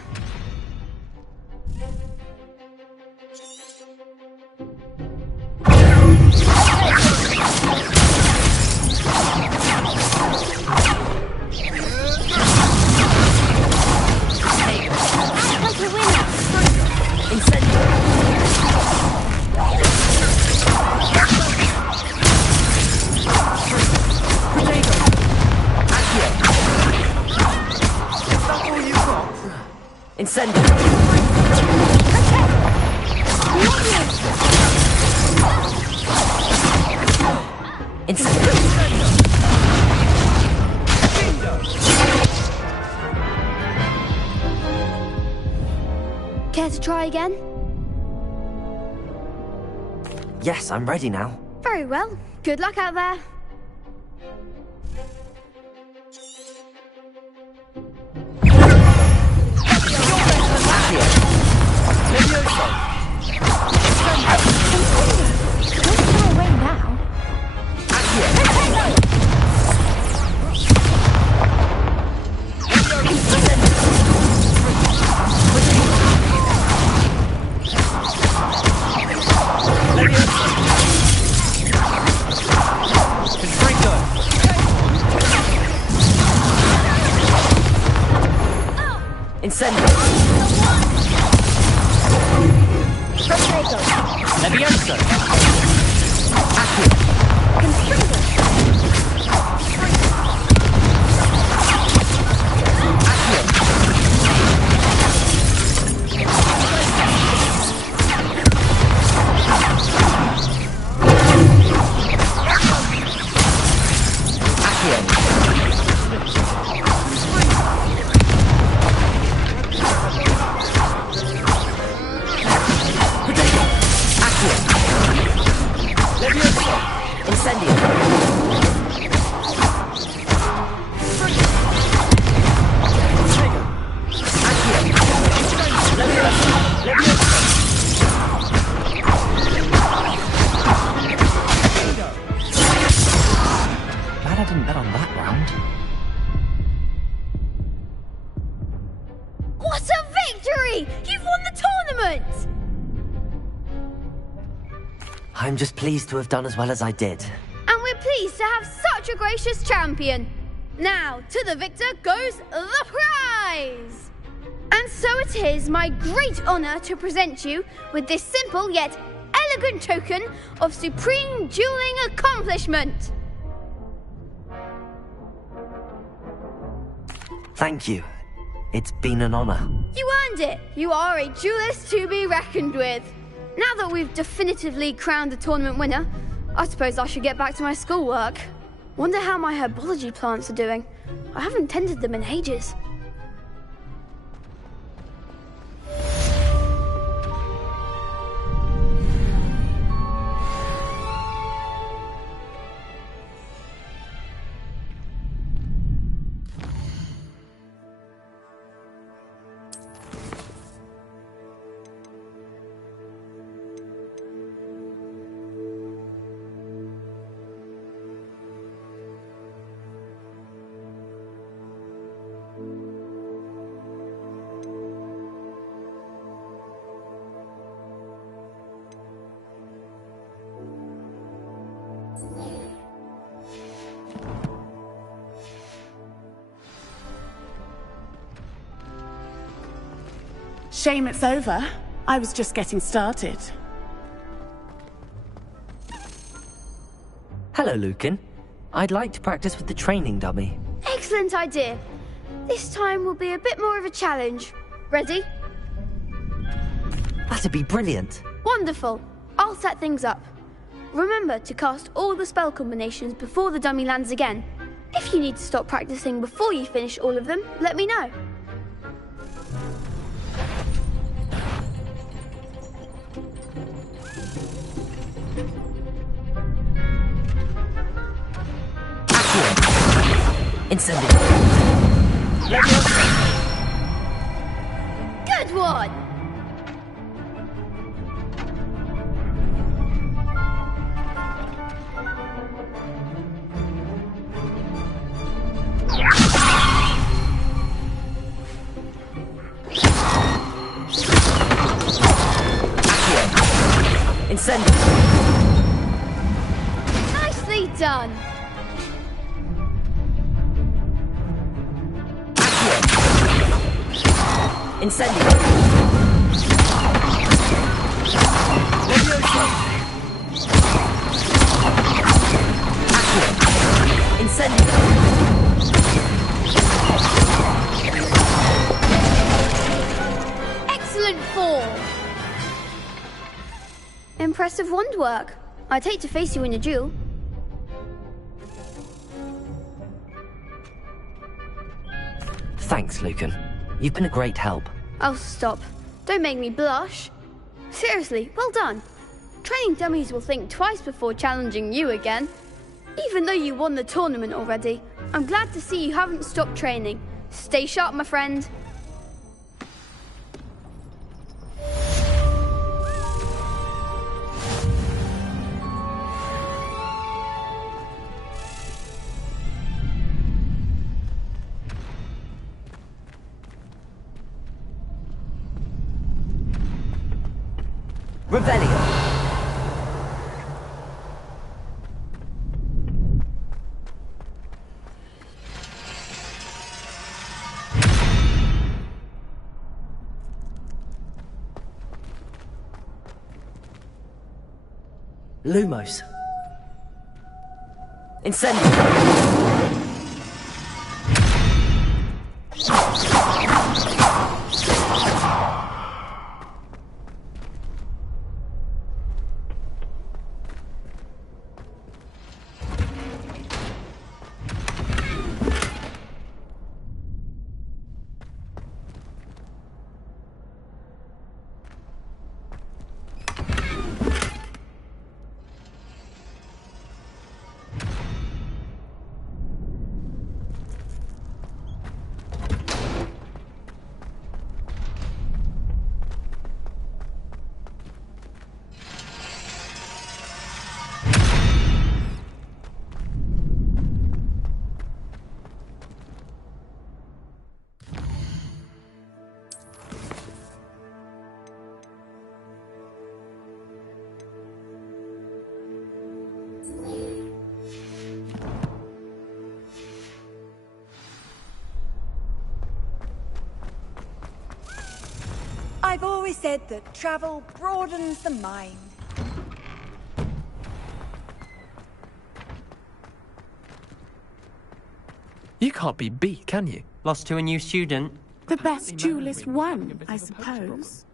Like a winner. Incendio! Care to try again? Yes, I'm ready now. Very well. Good luck out there. Incendio! Levioso! Glad I didn't bet on that round. What a victory! You've won the tournament! I'm just pleased to have done as well as I did. And we're pleased to have such a gracious champion. Now, to the victor goes the prize! And so it is my great honour to present you with this simple yet elegant token of supreme dueling accomplishment. Thank you. It's been an honour. You earned it. You are a duelist to be reckoned with. Now that we've definitively crowned the tournament winner, I suppose I should get back to my schoolwork. Wonder how my herbology plants are doing. I haven't tended them in ages. Shame it's over. I was just getting started. Hello, Lucan. I'd like to practice with the training dummy. Excellent idea. This time will be a bit more of a challenge. Ready? That'd be brilliant. Wonderful. I'll set things up. Remember to cast all the spell combinations before the dummy lands again. If you need to stop practicing before you finish all of them, let me know. Incendio. Good one! Incendio! Nicely done! Incendio! Levioso! Accio! Incendio! Excellent form! Impressive wand work. I'd hate to face you in a duel. Thanks, Lucan. You've been a great help. Oh, stop. Don't make me blush. Seriously, well done. Training dummies will think twice before challenging you again. Even though you won the tournament already, I'm glad to see you haven't stopped training. Stay sharp, my friend. Revelio! Lumos. Incendio! I've always said that travel broadens the mind. You can't be beat, can you? Lost to a new student. The best duelist won, I suppose.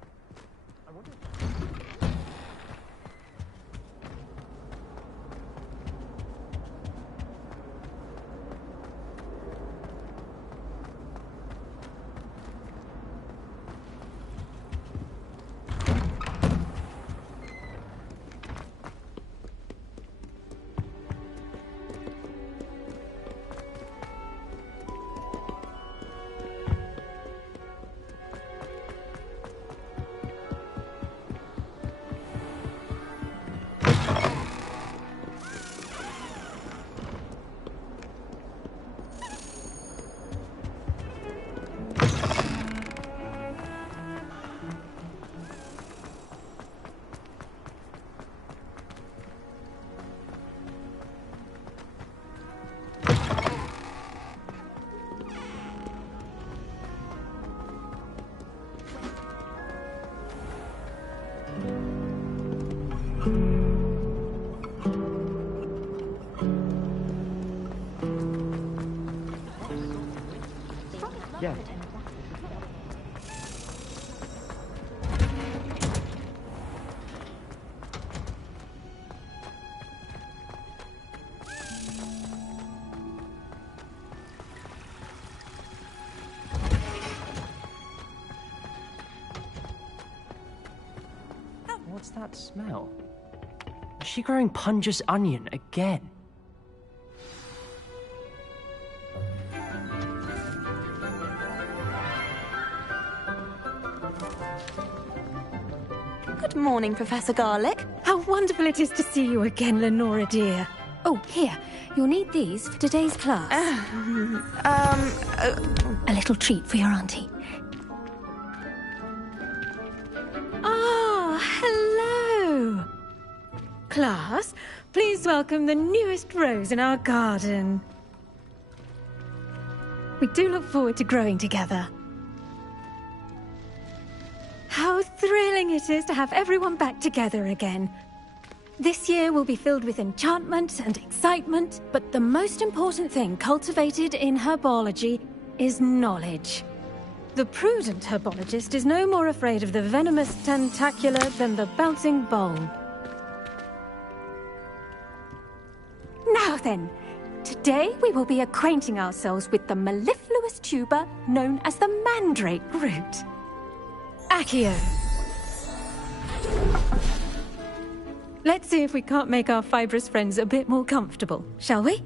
Yeah. What's that smell? Is she growing Punja's onion again? Good morning, Professor Garlick. How wonderful it is to see you again, Lenora dear. Oh, here. You'll need these for today's class. A little treat for your auntie. Ah, hello. Class, please welcome the newest rose in our garden. We do look forward to growing together. How thrilling it is to have everyone back together again. This year will be filled with enchantment and excitement, but the most important thing cultivated in herbology is knowledge. The prudent herbologist is no more afraid of the venomous tentacula than the bouncing bulb. Now then, today we will be acquainting ourselves with the mellifluous tuber known as the mandrake root. Accio. Let's see if we can't make our fibrous friends a bit more comfortable, shall we?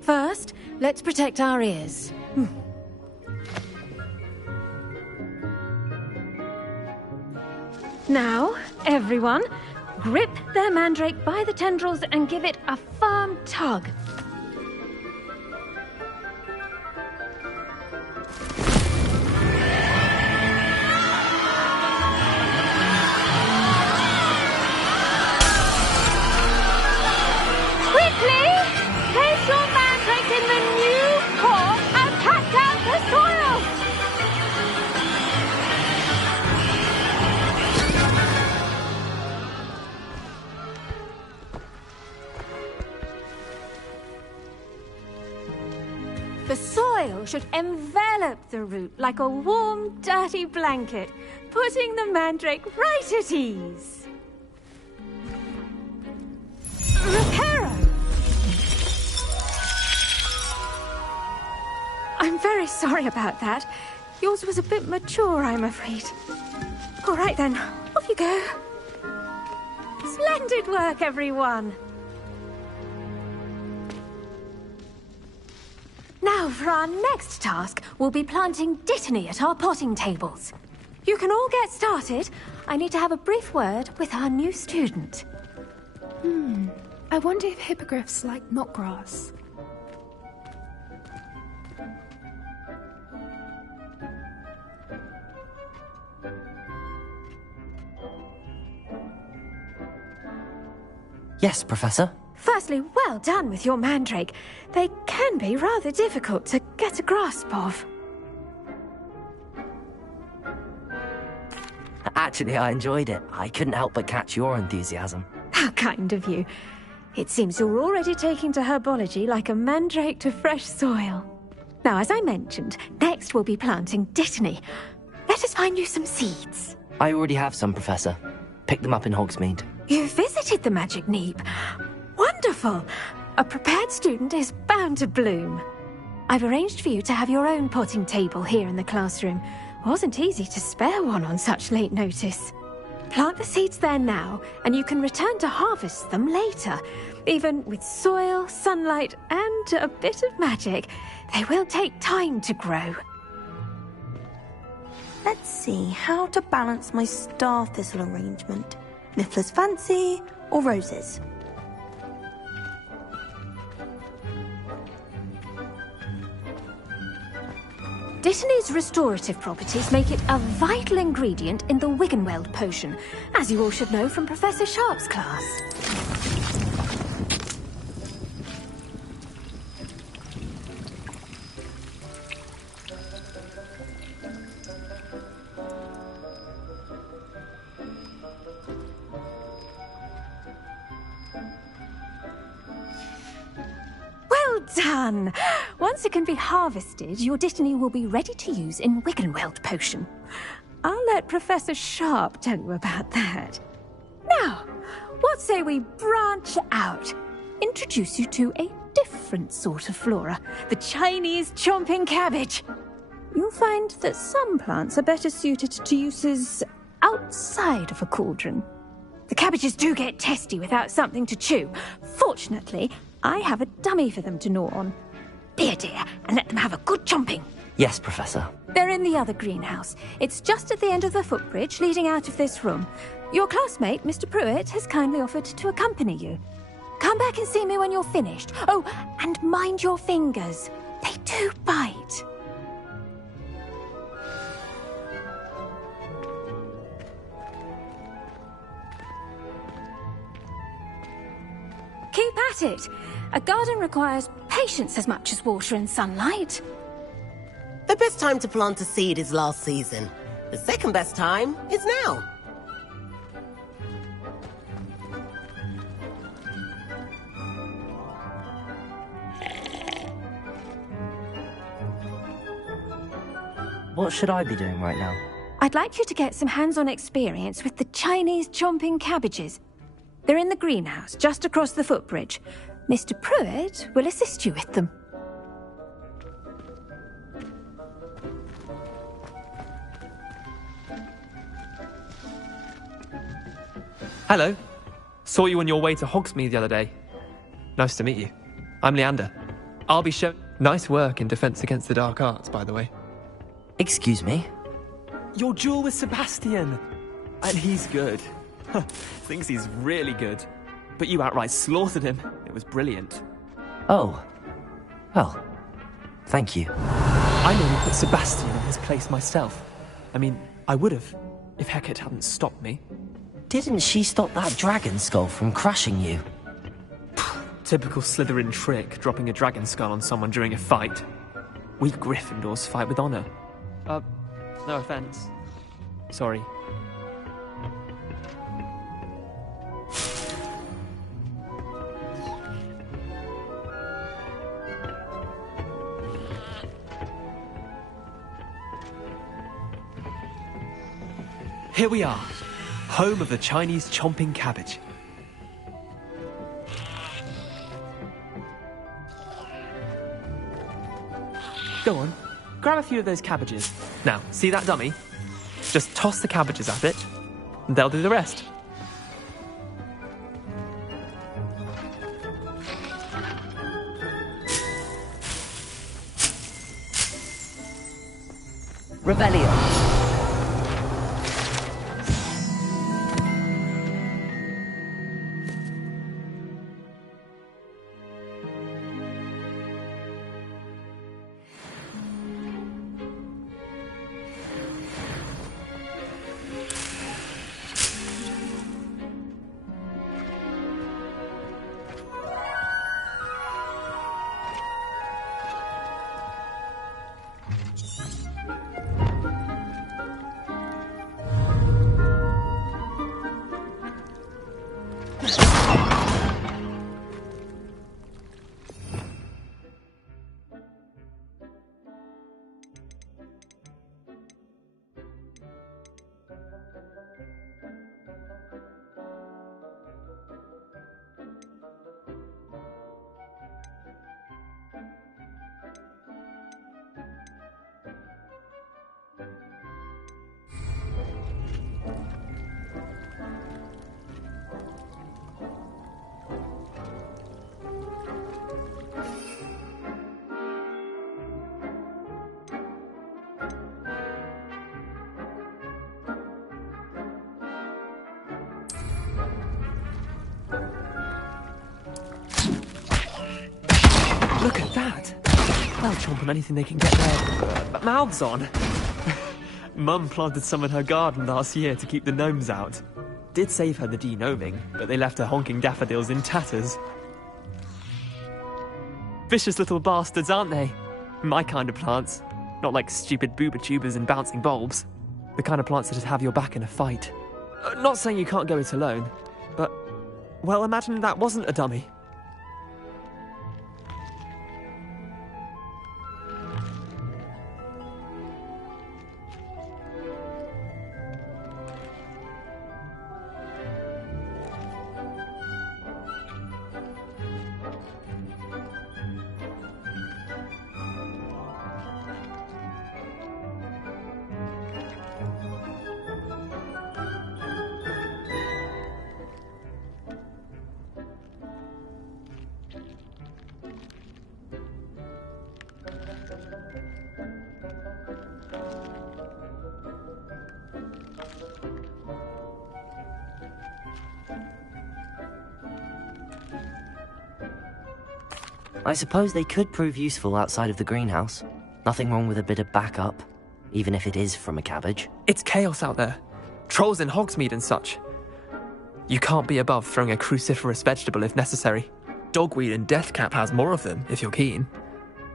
First, let's protect our ears. Now, everyone, grip their mandrake by the tendrils and give it a firm tug. Quickly! Place your mandrake in the new core and pack down the soil! The soil should envelop the root like a warm, dirty blanket, putting the mandrake right at ease. Reparo! I'm very sorry about that. Yours was a bit mature, I'm afraid. All right then, off you go. Splendid work, everyone. Now, for our next task, we'll be planting dittany at our potting tables. You can all get started. I need to have a brief word with our new student. I wonder if hippogriffs like knotgrass. Yes, Professor. Firstly, well done with your mandrake. They can be rather difficult to get a grasp of. Actually, I enjoyed it. I couldn't help but catch your enthusiasm. How kind of you. It seems you're already taking to herbology like a mandrake to fresh soil. Now, as I mentioned, next we'll be planting dittany. Let us find you some seeds. I already have some, Professor. Picked them up in Hogsmeade. You visited the Magic Neep. Wonderful! A prepared student is bound to bloom. I've arranged for you to have your own potting table here in the classroom. Wasn't easy to spare one on such late notice. Plant the seeds there now, and you can return to harvest them later. Even with soil, sunlight, and a bit of magic, they will take time to grow. Let's see how to balance my star thistle arrangement. Niffler's Fancy or roses? Dittany's restorative properties make it a vital ingredient in the Wiggenweld potion, as you all should know from Professor Sharp's class. Well done! Once it can be harvested, your dittany will be ready to use in Wiggenweld potion. I'll let Professor Sharp tell you about that. Now, what say we branch out? Introduce you to a different sort of flora, the Chinese chomping cabbage. You'll find that some plants are better suited to uses outside of a cauldron. The cabbages do get testy without something to chew. Fortunately, I have a dummy for them to gnaw on. Be a dear and let them have a good chomping. Yes, Professor. They're in the other greenhouse. It's just at the end of the footbridge leading out of this room. Your classmate, Mr. Pruitt, has kindly offered to accompany you. Come back and see me when you're finished. Oh, and mind your fingers. They do bite. get it. A garden requires patience as much as water and sunlight. The best time to plant a seed is last season. The second best time is now. What should I be doing right now? I'd like you to get some hands-on experience with the Chinese chomping cabbages. They're in the greenhouse, just across the footbridge. Mr. Pruitt will assist you with them. Hello. Saw you on your way to Hogsmeade the other day. Nice to meet you. I'm Leander. I'll be showing... Nice work in Defense Against the Dark Arts, by the way. Excuse me? Your duel with Sebastian! And he's good. Thinks he's really good. But you outright slaughtered him. It was brilliant. Oh. Well, thank you. I nearly put Sebastian in his place myself. I mean, I would have, if Hecate hadn't stopped me. Didn't she stop that dragon skull from crushing you? Typical Slytherin trick, dropping a dragon skull on someone during a fight. We Gryffindors fight with honor. No offense. Sorry. Here we are, home of the Chinese chomping cabbage. Go on, grab a few of those cabbages. Now, see that dummy? Just toss the cabbages at it, and they'll do the rest. Rebellion. Look at that! They'll chomp on anything they can get their mouths on. Mum planted some in her garden last year to keep the gnomes out. Did save her the de-gnoming, but they left her honking daffodils in tatters. Vicious little bastards, aren't they? My kind of plants. Not like stupid booba tubers and bouncing bulbs. The kind of plants that'd have your back in a fight. Not saying you can't go it alone, but... well, imagine that wasn't a dummy. I suppose they could prove useful outside of the greenhouse. Nothing wrong with a bit of backup, even if it is from a cabbage. It's chaos out there. Trolls in Hogsmeade and such. You can't be above throwing a cruciferous vegetable if necessary. Dogweed and Deathcap has more of them, if you're keen.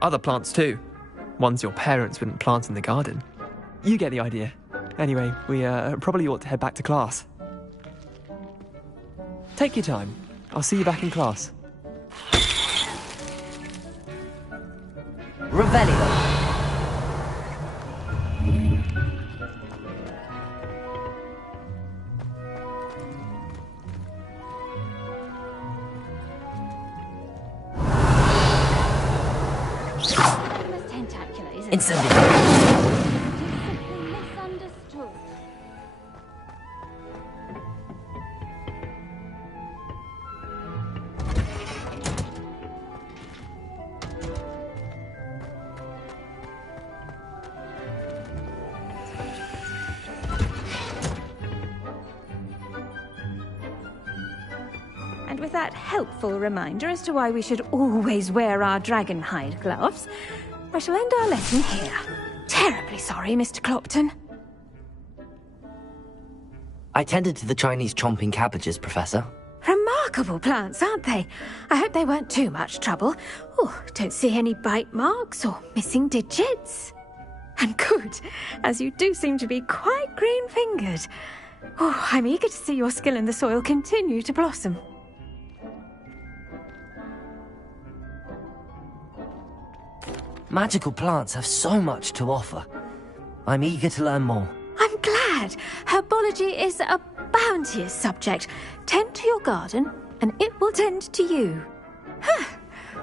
Other plants too. Ones your parents wouldn't plant in the garden. You get the idea. Anyway, we probably ought to head back to class. Take your time. I'll see you back in class. Revelio. Incendiary. And with that helpful reminder as to why we should always wear our dragon hide gloves, I shall end our lesson here. Terribly sorry, Mr. Clopton. I tended to the Chinese chomping cabbages, Professor. Remarkable plants, aren't they? I hope they weren't too much trouble. Oh, don't see any bite marks or missing digits. And good, as you do seem to be quite green-fingered. Oh, I'm eager to see your skill in the soil continue to blossom. Magical plants have so much to offer. I'm eager to learn more. I'm glad. Herbology is a bounteous subject. Tend to your garden, and it will tend to you. Huh.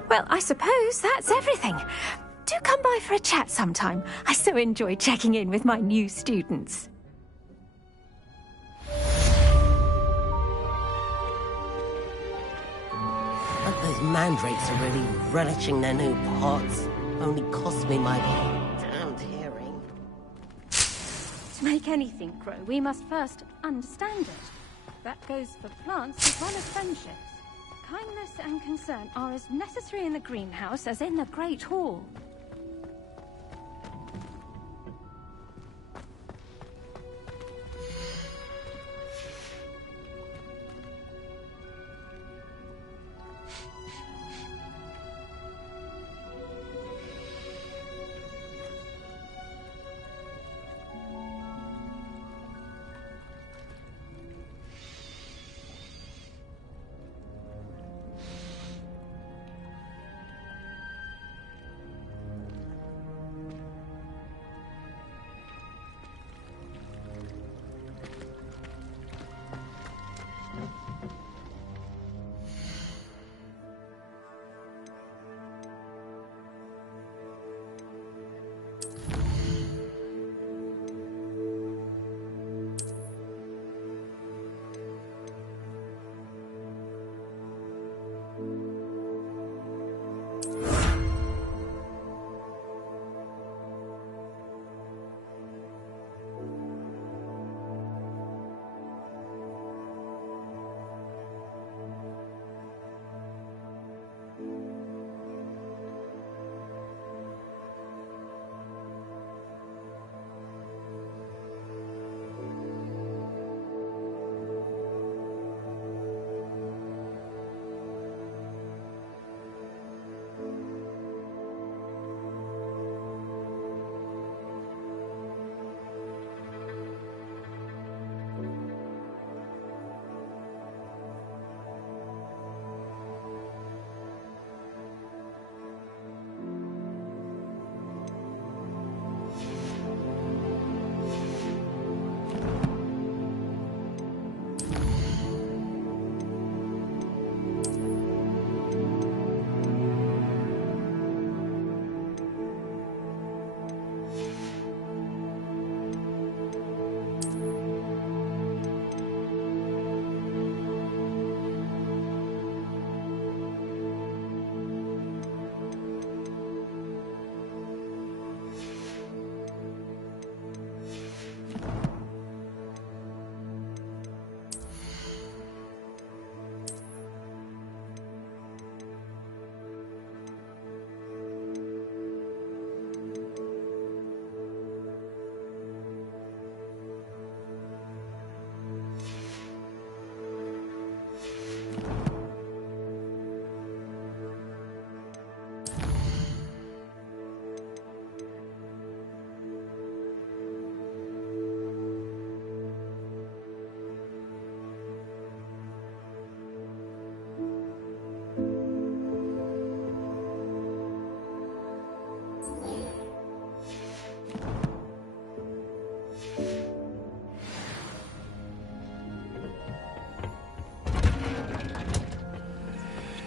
Well, I suppose that's everything. Do come by for a chat sometime. I so enjoy checking in with my new students. But those mandrakes are really relishing their new pots. Only cost me my damned hearing. To make anything grow, we must first understand it. That goes for plants as well as friendships. Kindness and concern are as necessary in the greenhouse as in the Great Hall.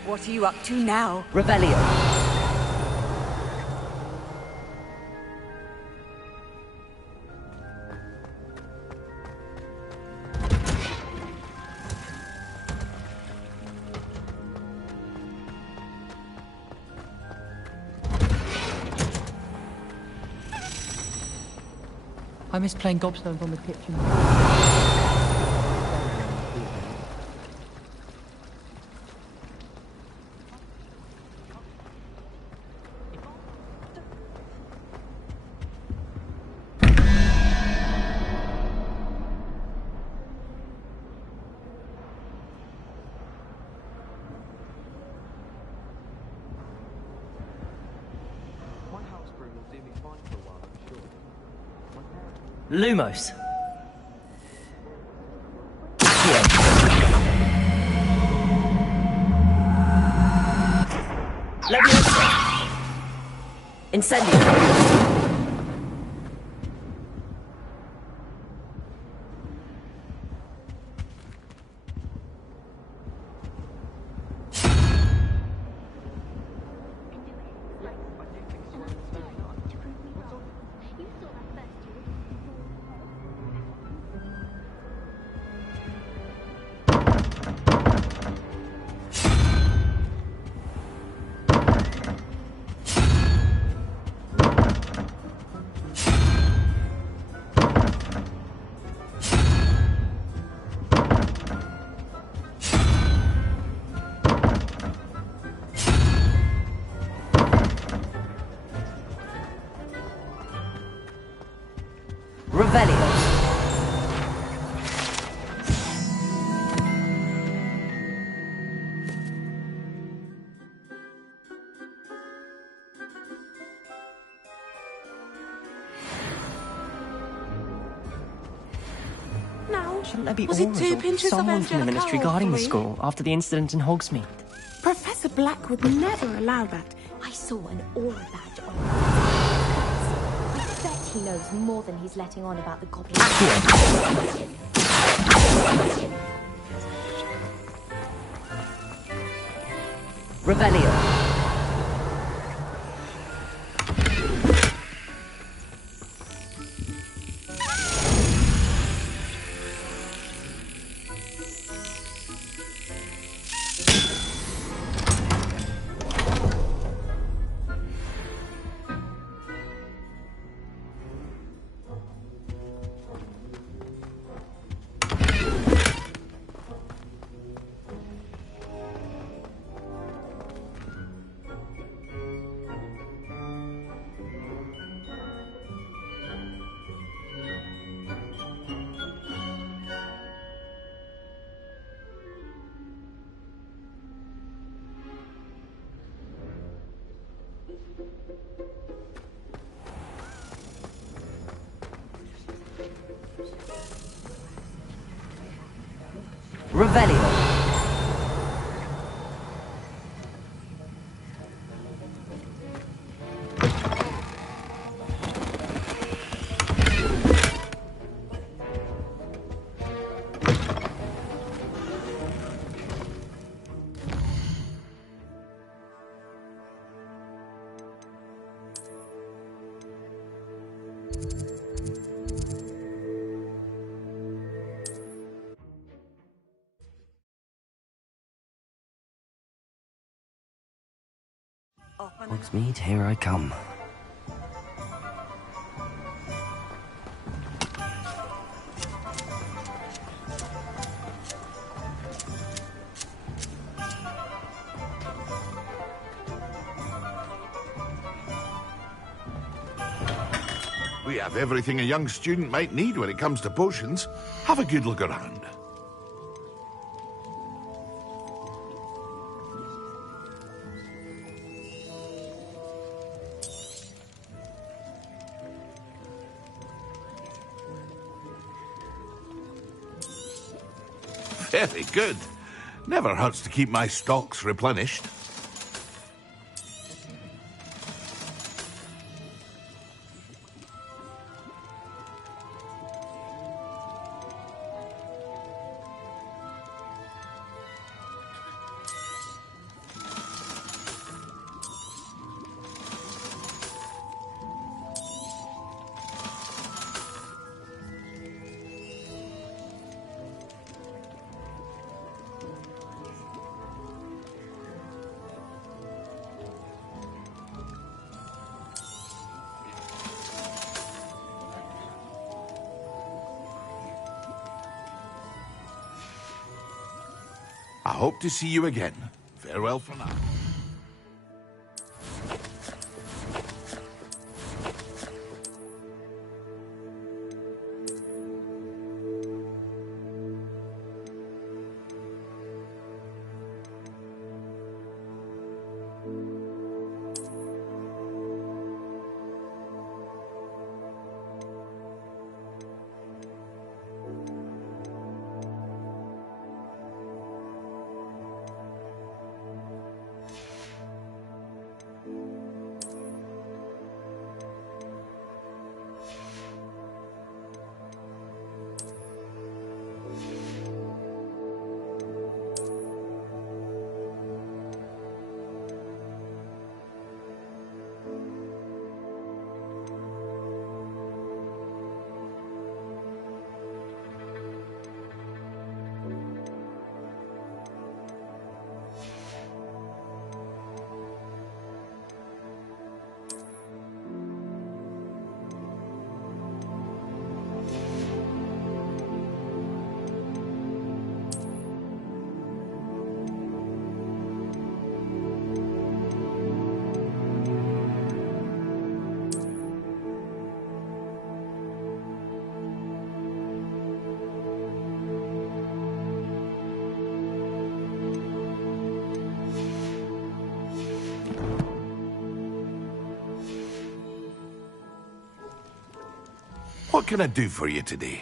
What are you up to now? Revelio. I miss playing gobstones on the kitchen. Lumos. Leviosa. Incendio. Revelio. Now, Shouldn't there be was it auras 2 or pinches of someone from the Angelica ministry or guarding the 3? school after the incident in Hogsmeade? Professor Black would never allow that. I saw an aura badge on him. I bet he knows more than he's letting on about the goblin. Revelio. Revelio. Hogsmeade, here I come. We have everything a young student might need when it comes to potions. Have a good look around. Very good. Never hurts to keep my stocks replenished. I hope to see you again. Farewell for now. What can I do for you today?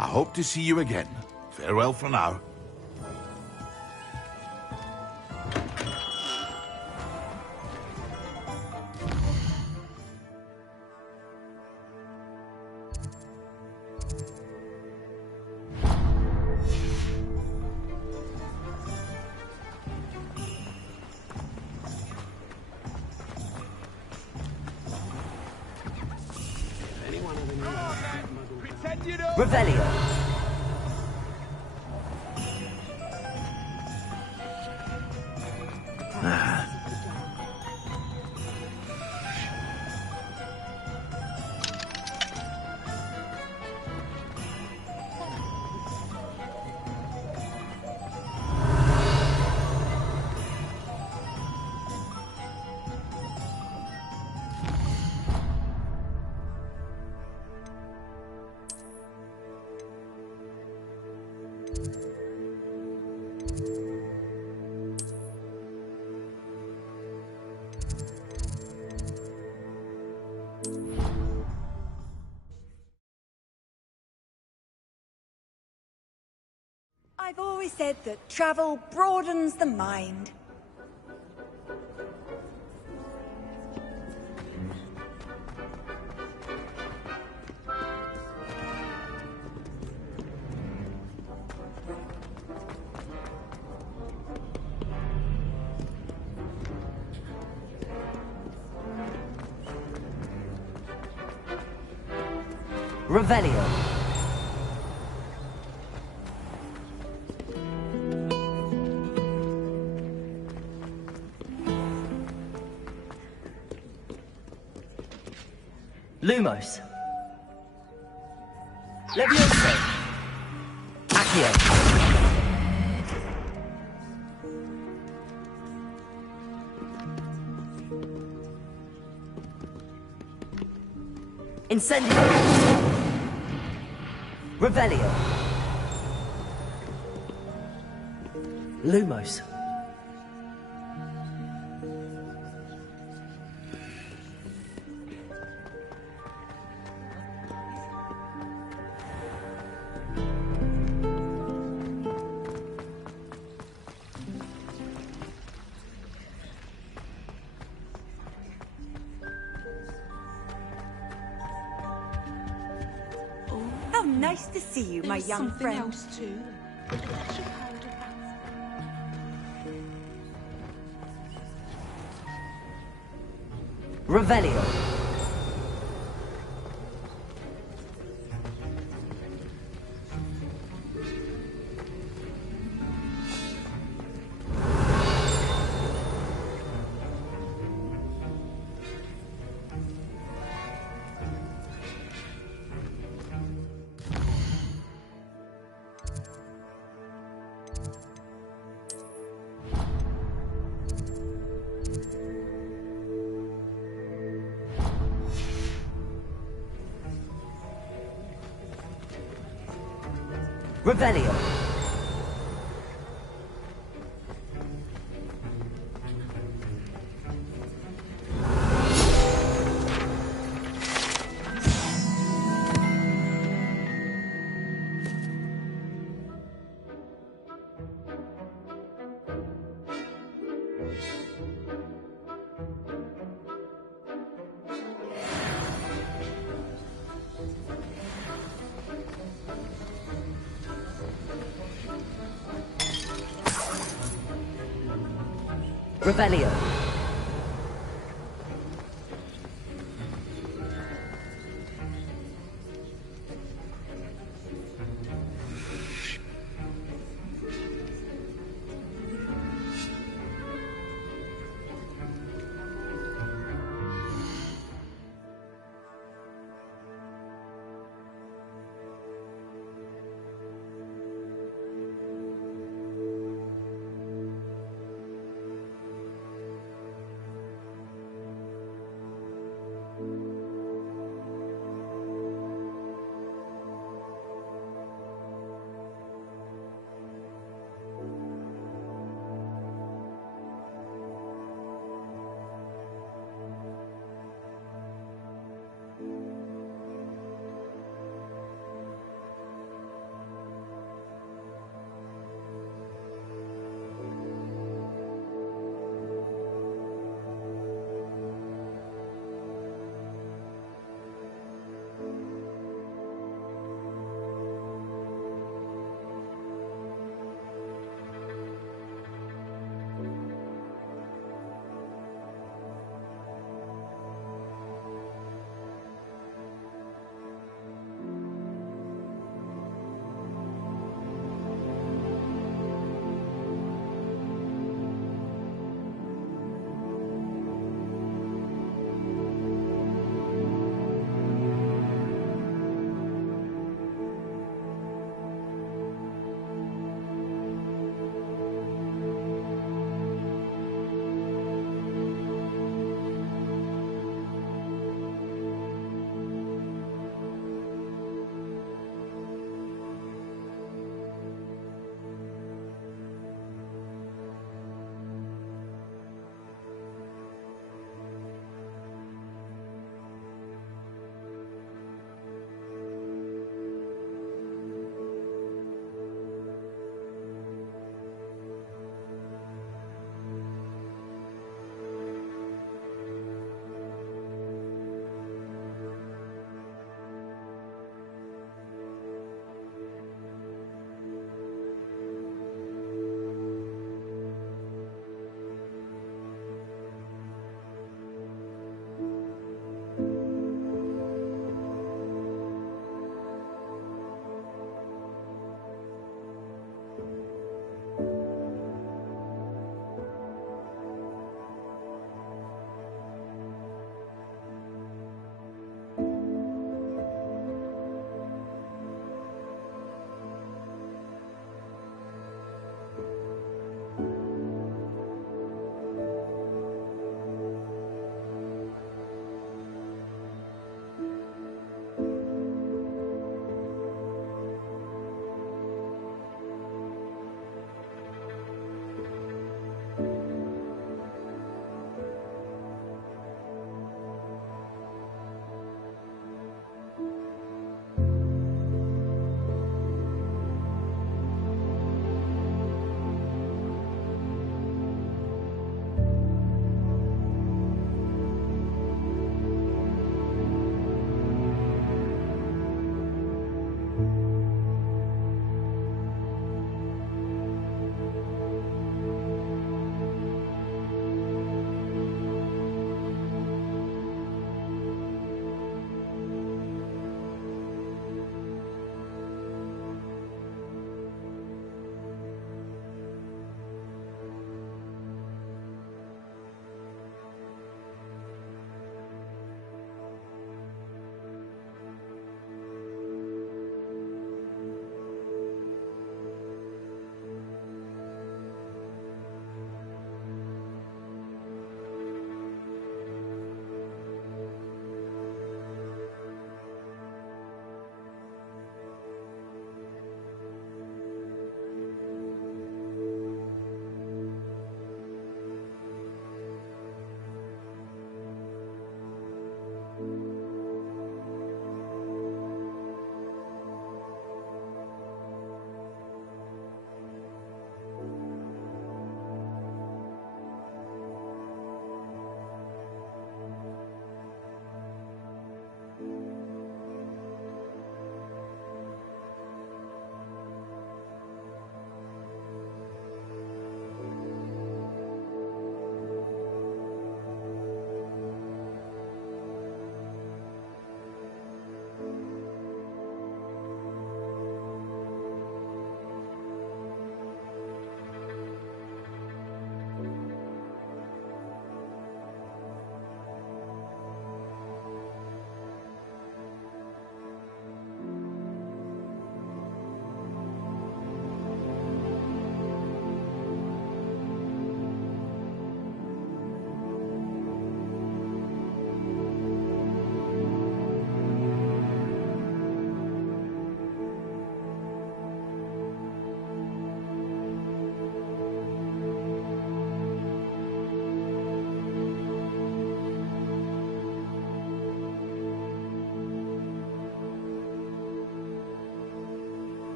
I hope to see you again. Farewell for now. Revelio. I've always said that travel broadens the mind. Revelio. Lumos. Levioso. Accio. Incendio. Revelio. Lumos. Nice to see you, my young friend. Too. Revelio. Revelio. Revelio.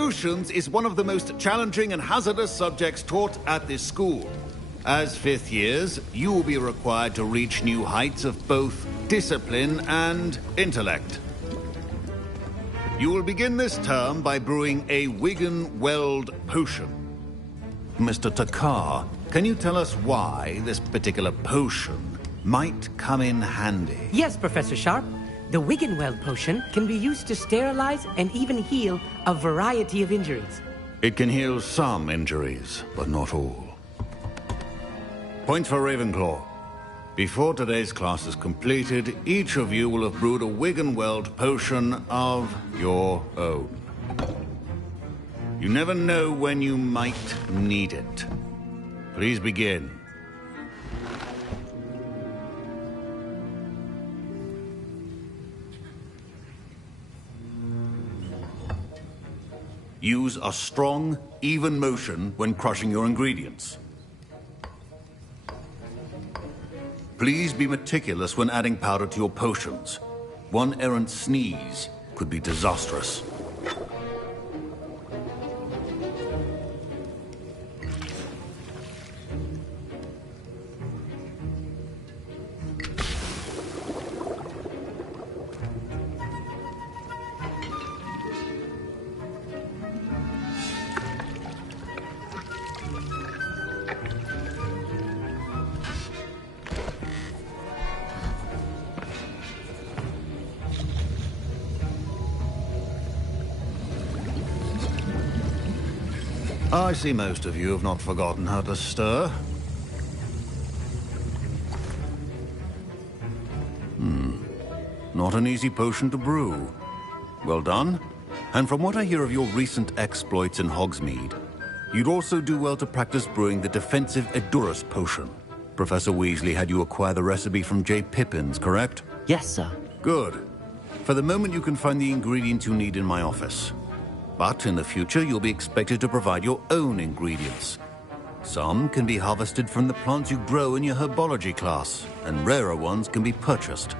Potions is one of the most challenging and hazardous subjects taught at this school. As fifth years, you will be required to reach new heights of both discipline and intellect. You will begin this term by brewing a Wiggenweld potion. Mr. Takar, can you tell us why this particular potion might come in handy? Yes, Professor Sharp. The Wiggenweld potion can be used to sterilize and even heal a variety of injuries. It can heal some injuries, but not all. Points for Ravenclaw. Before today's class is completed, each of you will have brewed a Wiggenweld potion of your own. You never know when you might need it. Please begin. Use a strong, even motion when crushing your ingredients. Please be meticulous when adding powder to your potions. One errant sneeze could be disastrous. I see most of you have not forgotten how to stir. Not an easy potion to brew. Well done. And from what I hear of your recent exploits in Hogsmeade, you'd also do well to practice brewing the defensive Edurus potion. Professor Weasley had you acquire the recipe from J. Pippins, correct? Yes, sir. Good. For the moment, you can find the ingredients you need in my office. But in the future, you'll be expected to provide your own ingredients. Some can be harvested from the plants you grow in your herbology class, and rarer ones can be purchased.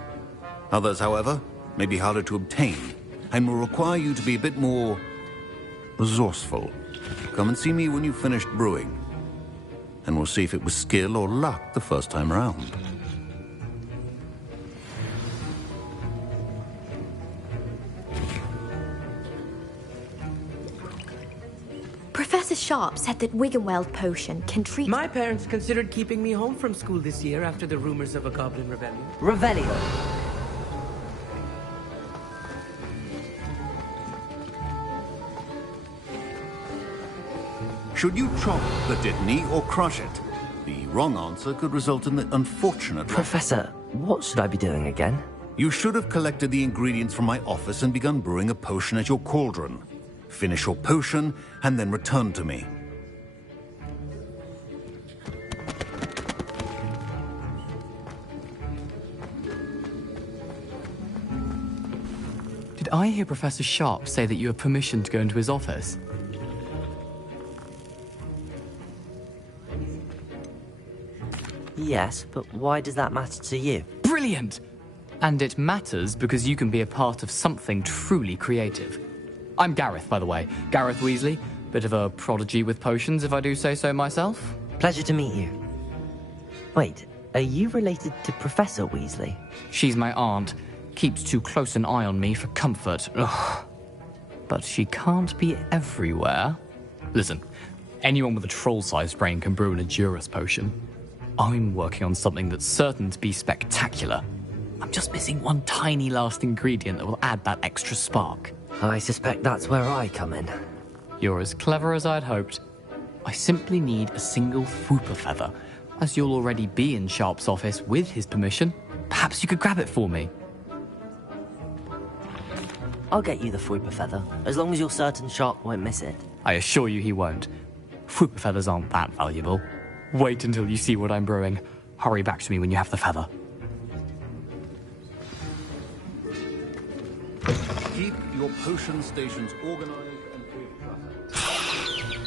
Others, however, may be harder to obtain, and will require you to be a bit more resourceful. Come and see me when you've finished brewing, and we'll see if it was skill or luck the first time around. Professor Sharp said that Wiggenweld potion can treat... My parents considered keeping me home from school this year after the rumors of a goblin rebellion. Revelio. Should you chop the dittany or crush it? The wrong answer could result in the unfortunate... Professor, what should I be doing again? You should have collected the ingredients from my office and begun brewing a potion at your cauldron. Finish your potion, and then return to me. Did I hear Professor Sharp say that you have permission to go into his office? Yes, but why does that matter to you? Brilliant! And it matters because you can be a part of something truly creative. I'm Gareth, by the way. Gareth Weasley. Bit of a prodigy with potions, if I do say so myself. Pleasure to meet you. Wait, are you related to Professor Weasley? She's my aunt. Keeps too close an eye on me for comfort. Ugh. But she can't be everywhere. Listen, anyone with a troll-sized brain can brew an Edurus potion. I'm working on something that's certain to be spectacular. I'm just missing one tiny last ingredient that will add that extra spark. I suspect that's where I come in. You're as clever as I'd hoped. I simply need a single Fwooper feather. As you'll already be in Sharp's office with his permission, perhaps you could grab it for me. I'll get you the Fwooper feather, as long as you're certain Sharp won't miss it. I assure you he won't. Fwooper feathers aren't that valuable. Wait until you see what I'm brewing. Hurry back to me when you have the feather. Keep your potion stations organized and free of traffic.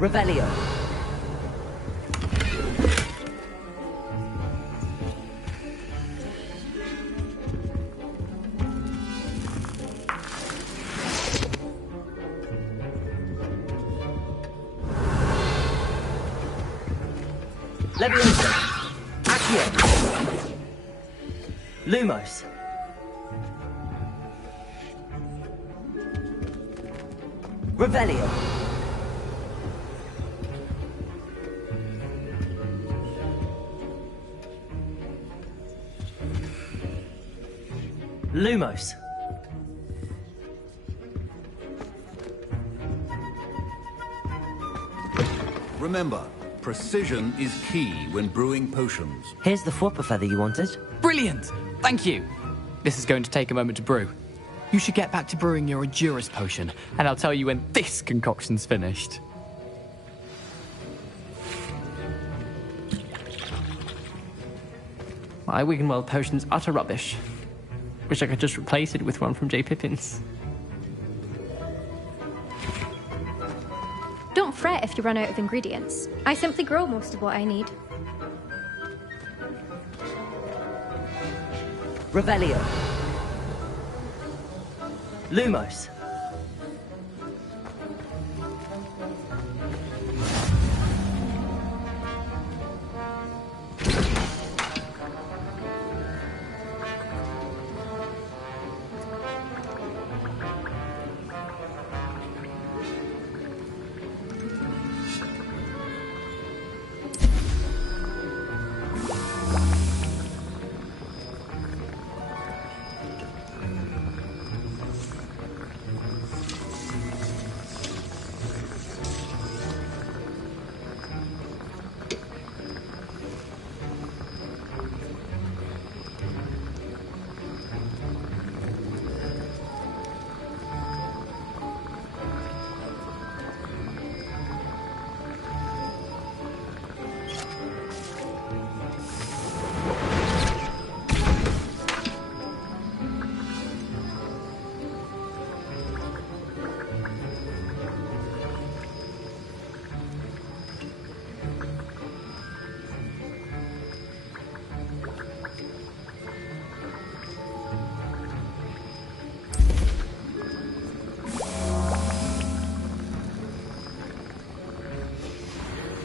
Revelio. Leviosa. Accio. Lumos. Revelio. Lumos. Remember, precision is key when brewing potions. Here's the Fwopper feather you wanted. Brilliant! Thank you! This is going to take a moment to brew. You should get back to brewing your Endurance potion, and I'll tell you when this concoction's finished. My Wiggenweld potion's utter rubbish. Wish I could just replace it with one from J. Pippin's. Don't fret if you run out of ingredients. I simply grow most of what I need. Revelio. Lumos.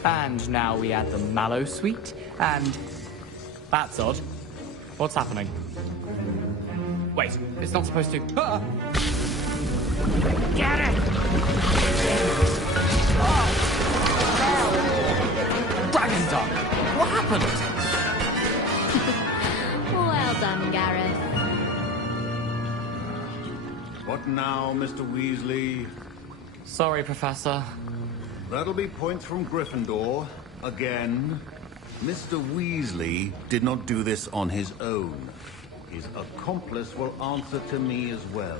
And now we add the mallow sweet, and... That's odd. What's happening? Wait, it's not supposed to... Ah! Get it! Oh! Dragon's Dog! What happened? Well done, Gareth. What now, Mr. Weasley? Sorry, Professor. That'll be points from Gryffindor. Again. Mr. Weasley did not do this on his own. His accomplice will answer to me as well.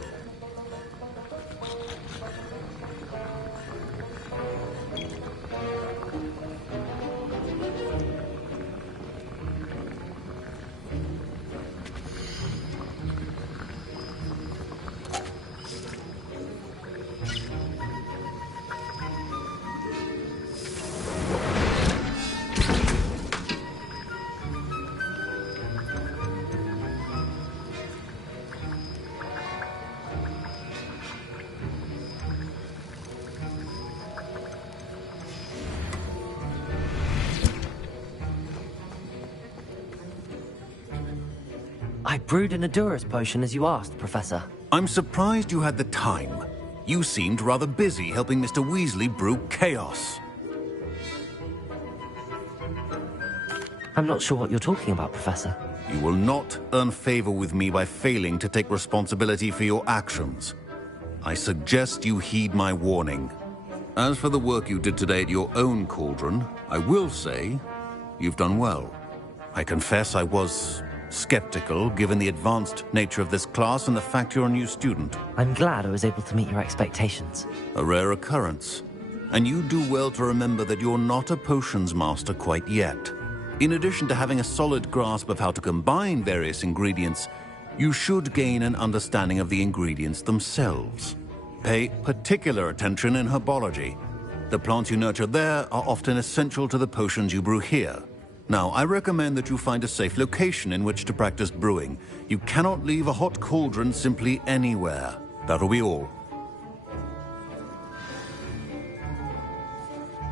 I brewed an Endurance potion as you asked, Professor. I'm surprised you had the time. You seemed rather busy helping Mr. Weasley brew chaos. I'm not sure what you're talking about, Professor. You will not earn favor with me by failing to take responsibility for your actions. I suggest you heed my warning. As for the work you did today at your own cauldron, I will say you've done well. I confess I was skeptical, given the advanced nature of this class and the fact you're a new student. I'm glad I was able to meet your expectations. A rare occurrence. And you do well to remember that you're not a potions master quite yet. In addition to having a solid grasp of how to combine various ingredients, you should gain an understanding of the ingredients themselves. Pay particular attention in herbology. The plants you nurture there are often essential to the potions you brew here. Now, I recommend that you find a safe location in which to practice brewing. You cannot leave a hot cauldron simply anywhere. That'll be all.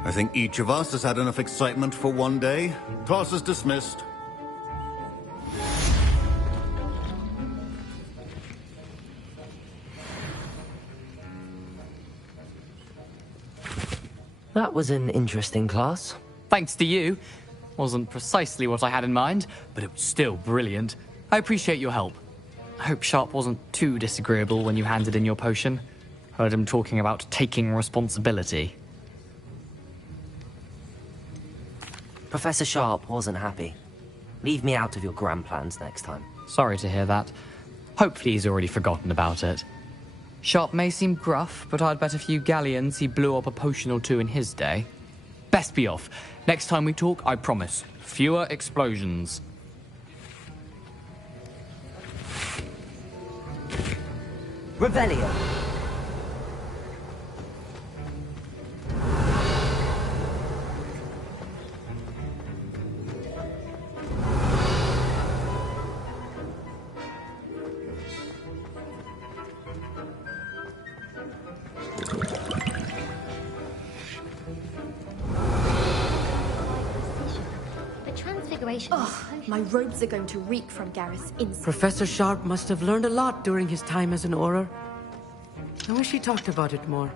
I think each of us has had enough excitement for one day. Class is dismissed. That was an interesting class. Thanks to you. Wasn't precisely what I had in mind, but it was still brilliant. I appreciate your help. I hope Sharp wasn't too disagreeable when you handed in your potion. Heard him talking about taking responsibility. Professor Sharp wasn't happy. Leave me out of your grand plans next time. Sorry to hear that. Hopefully he's already forgotten about it. Sharp may seem gruff, but I'd bet a few galleons he blew up a potion or two in his day. Best be off. Next time we talk, I promise, fewer explosions. Revelio. Oh, my robes are going to reek from Gareth's incense. Professor Sharp must have learned a lot during his time as an Auror. I wish he talked about it more.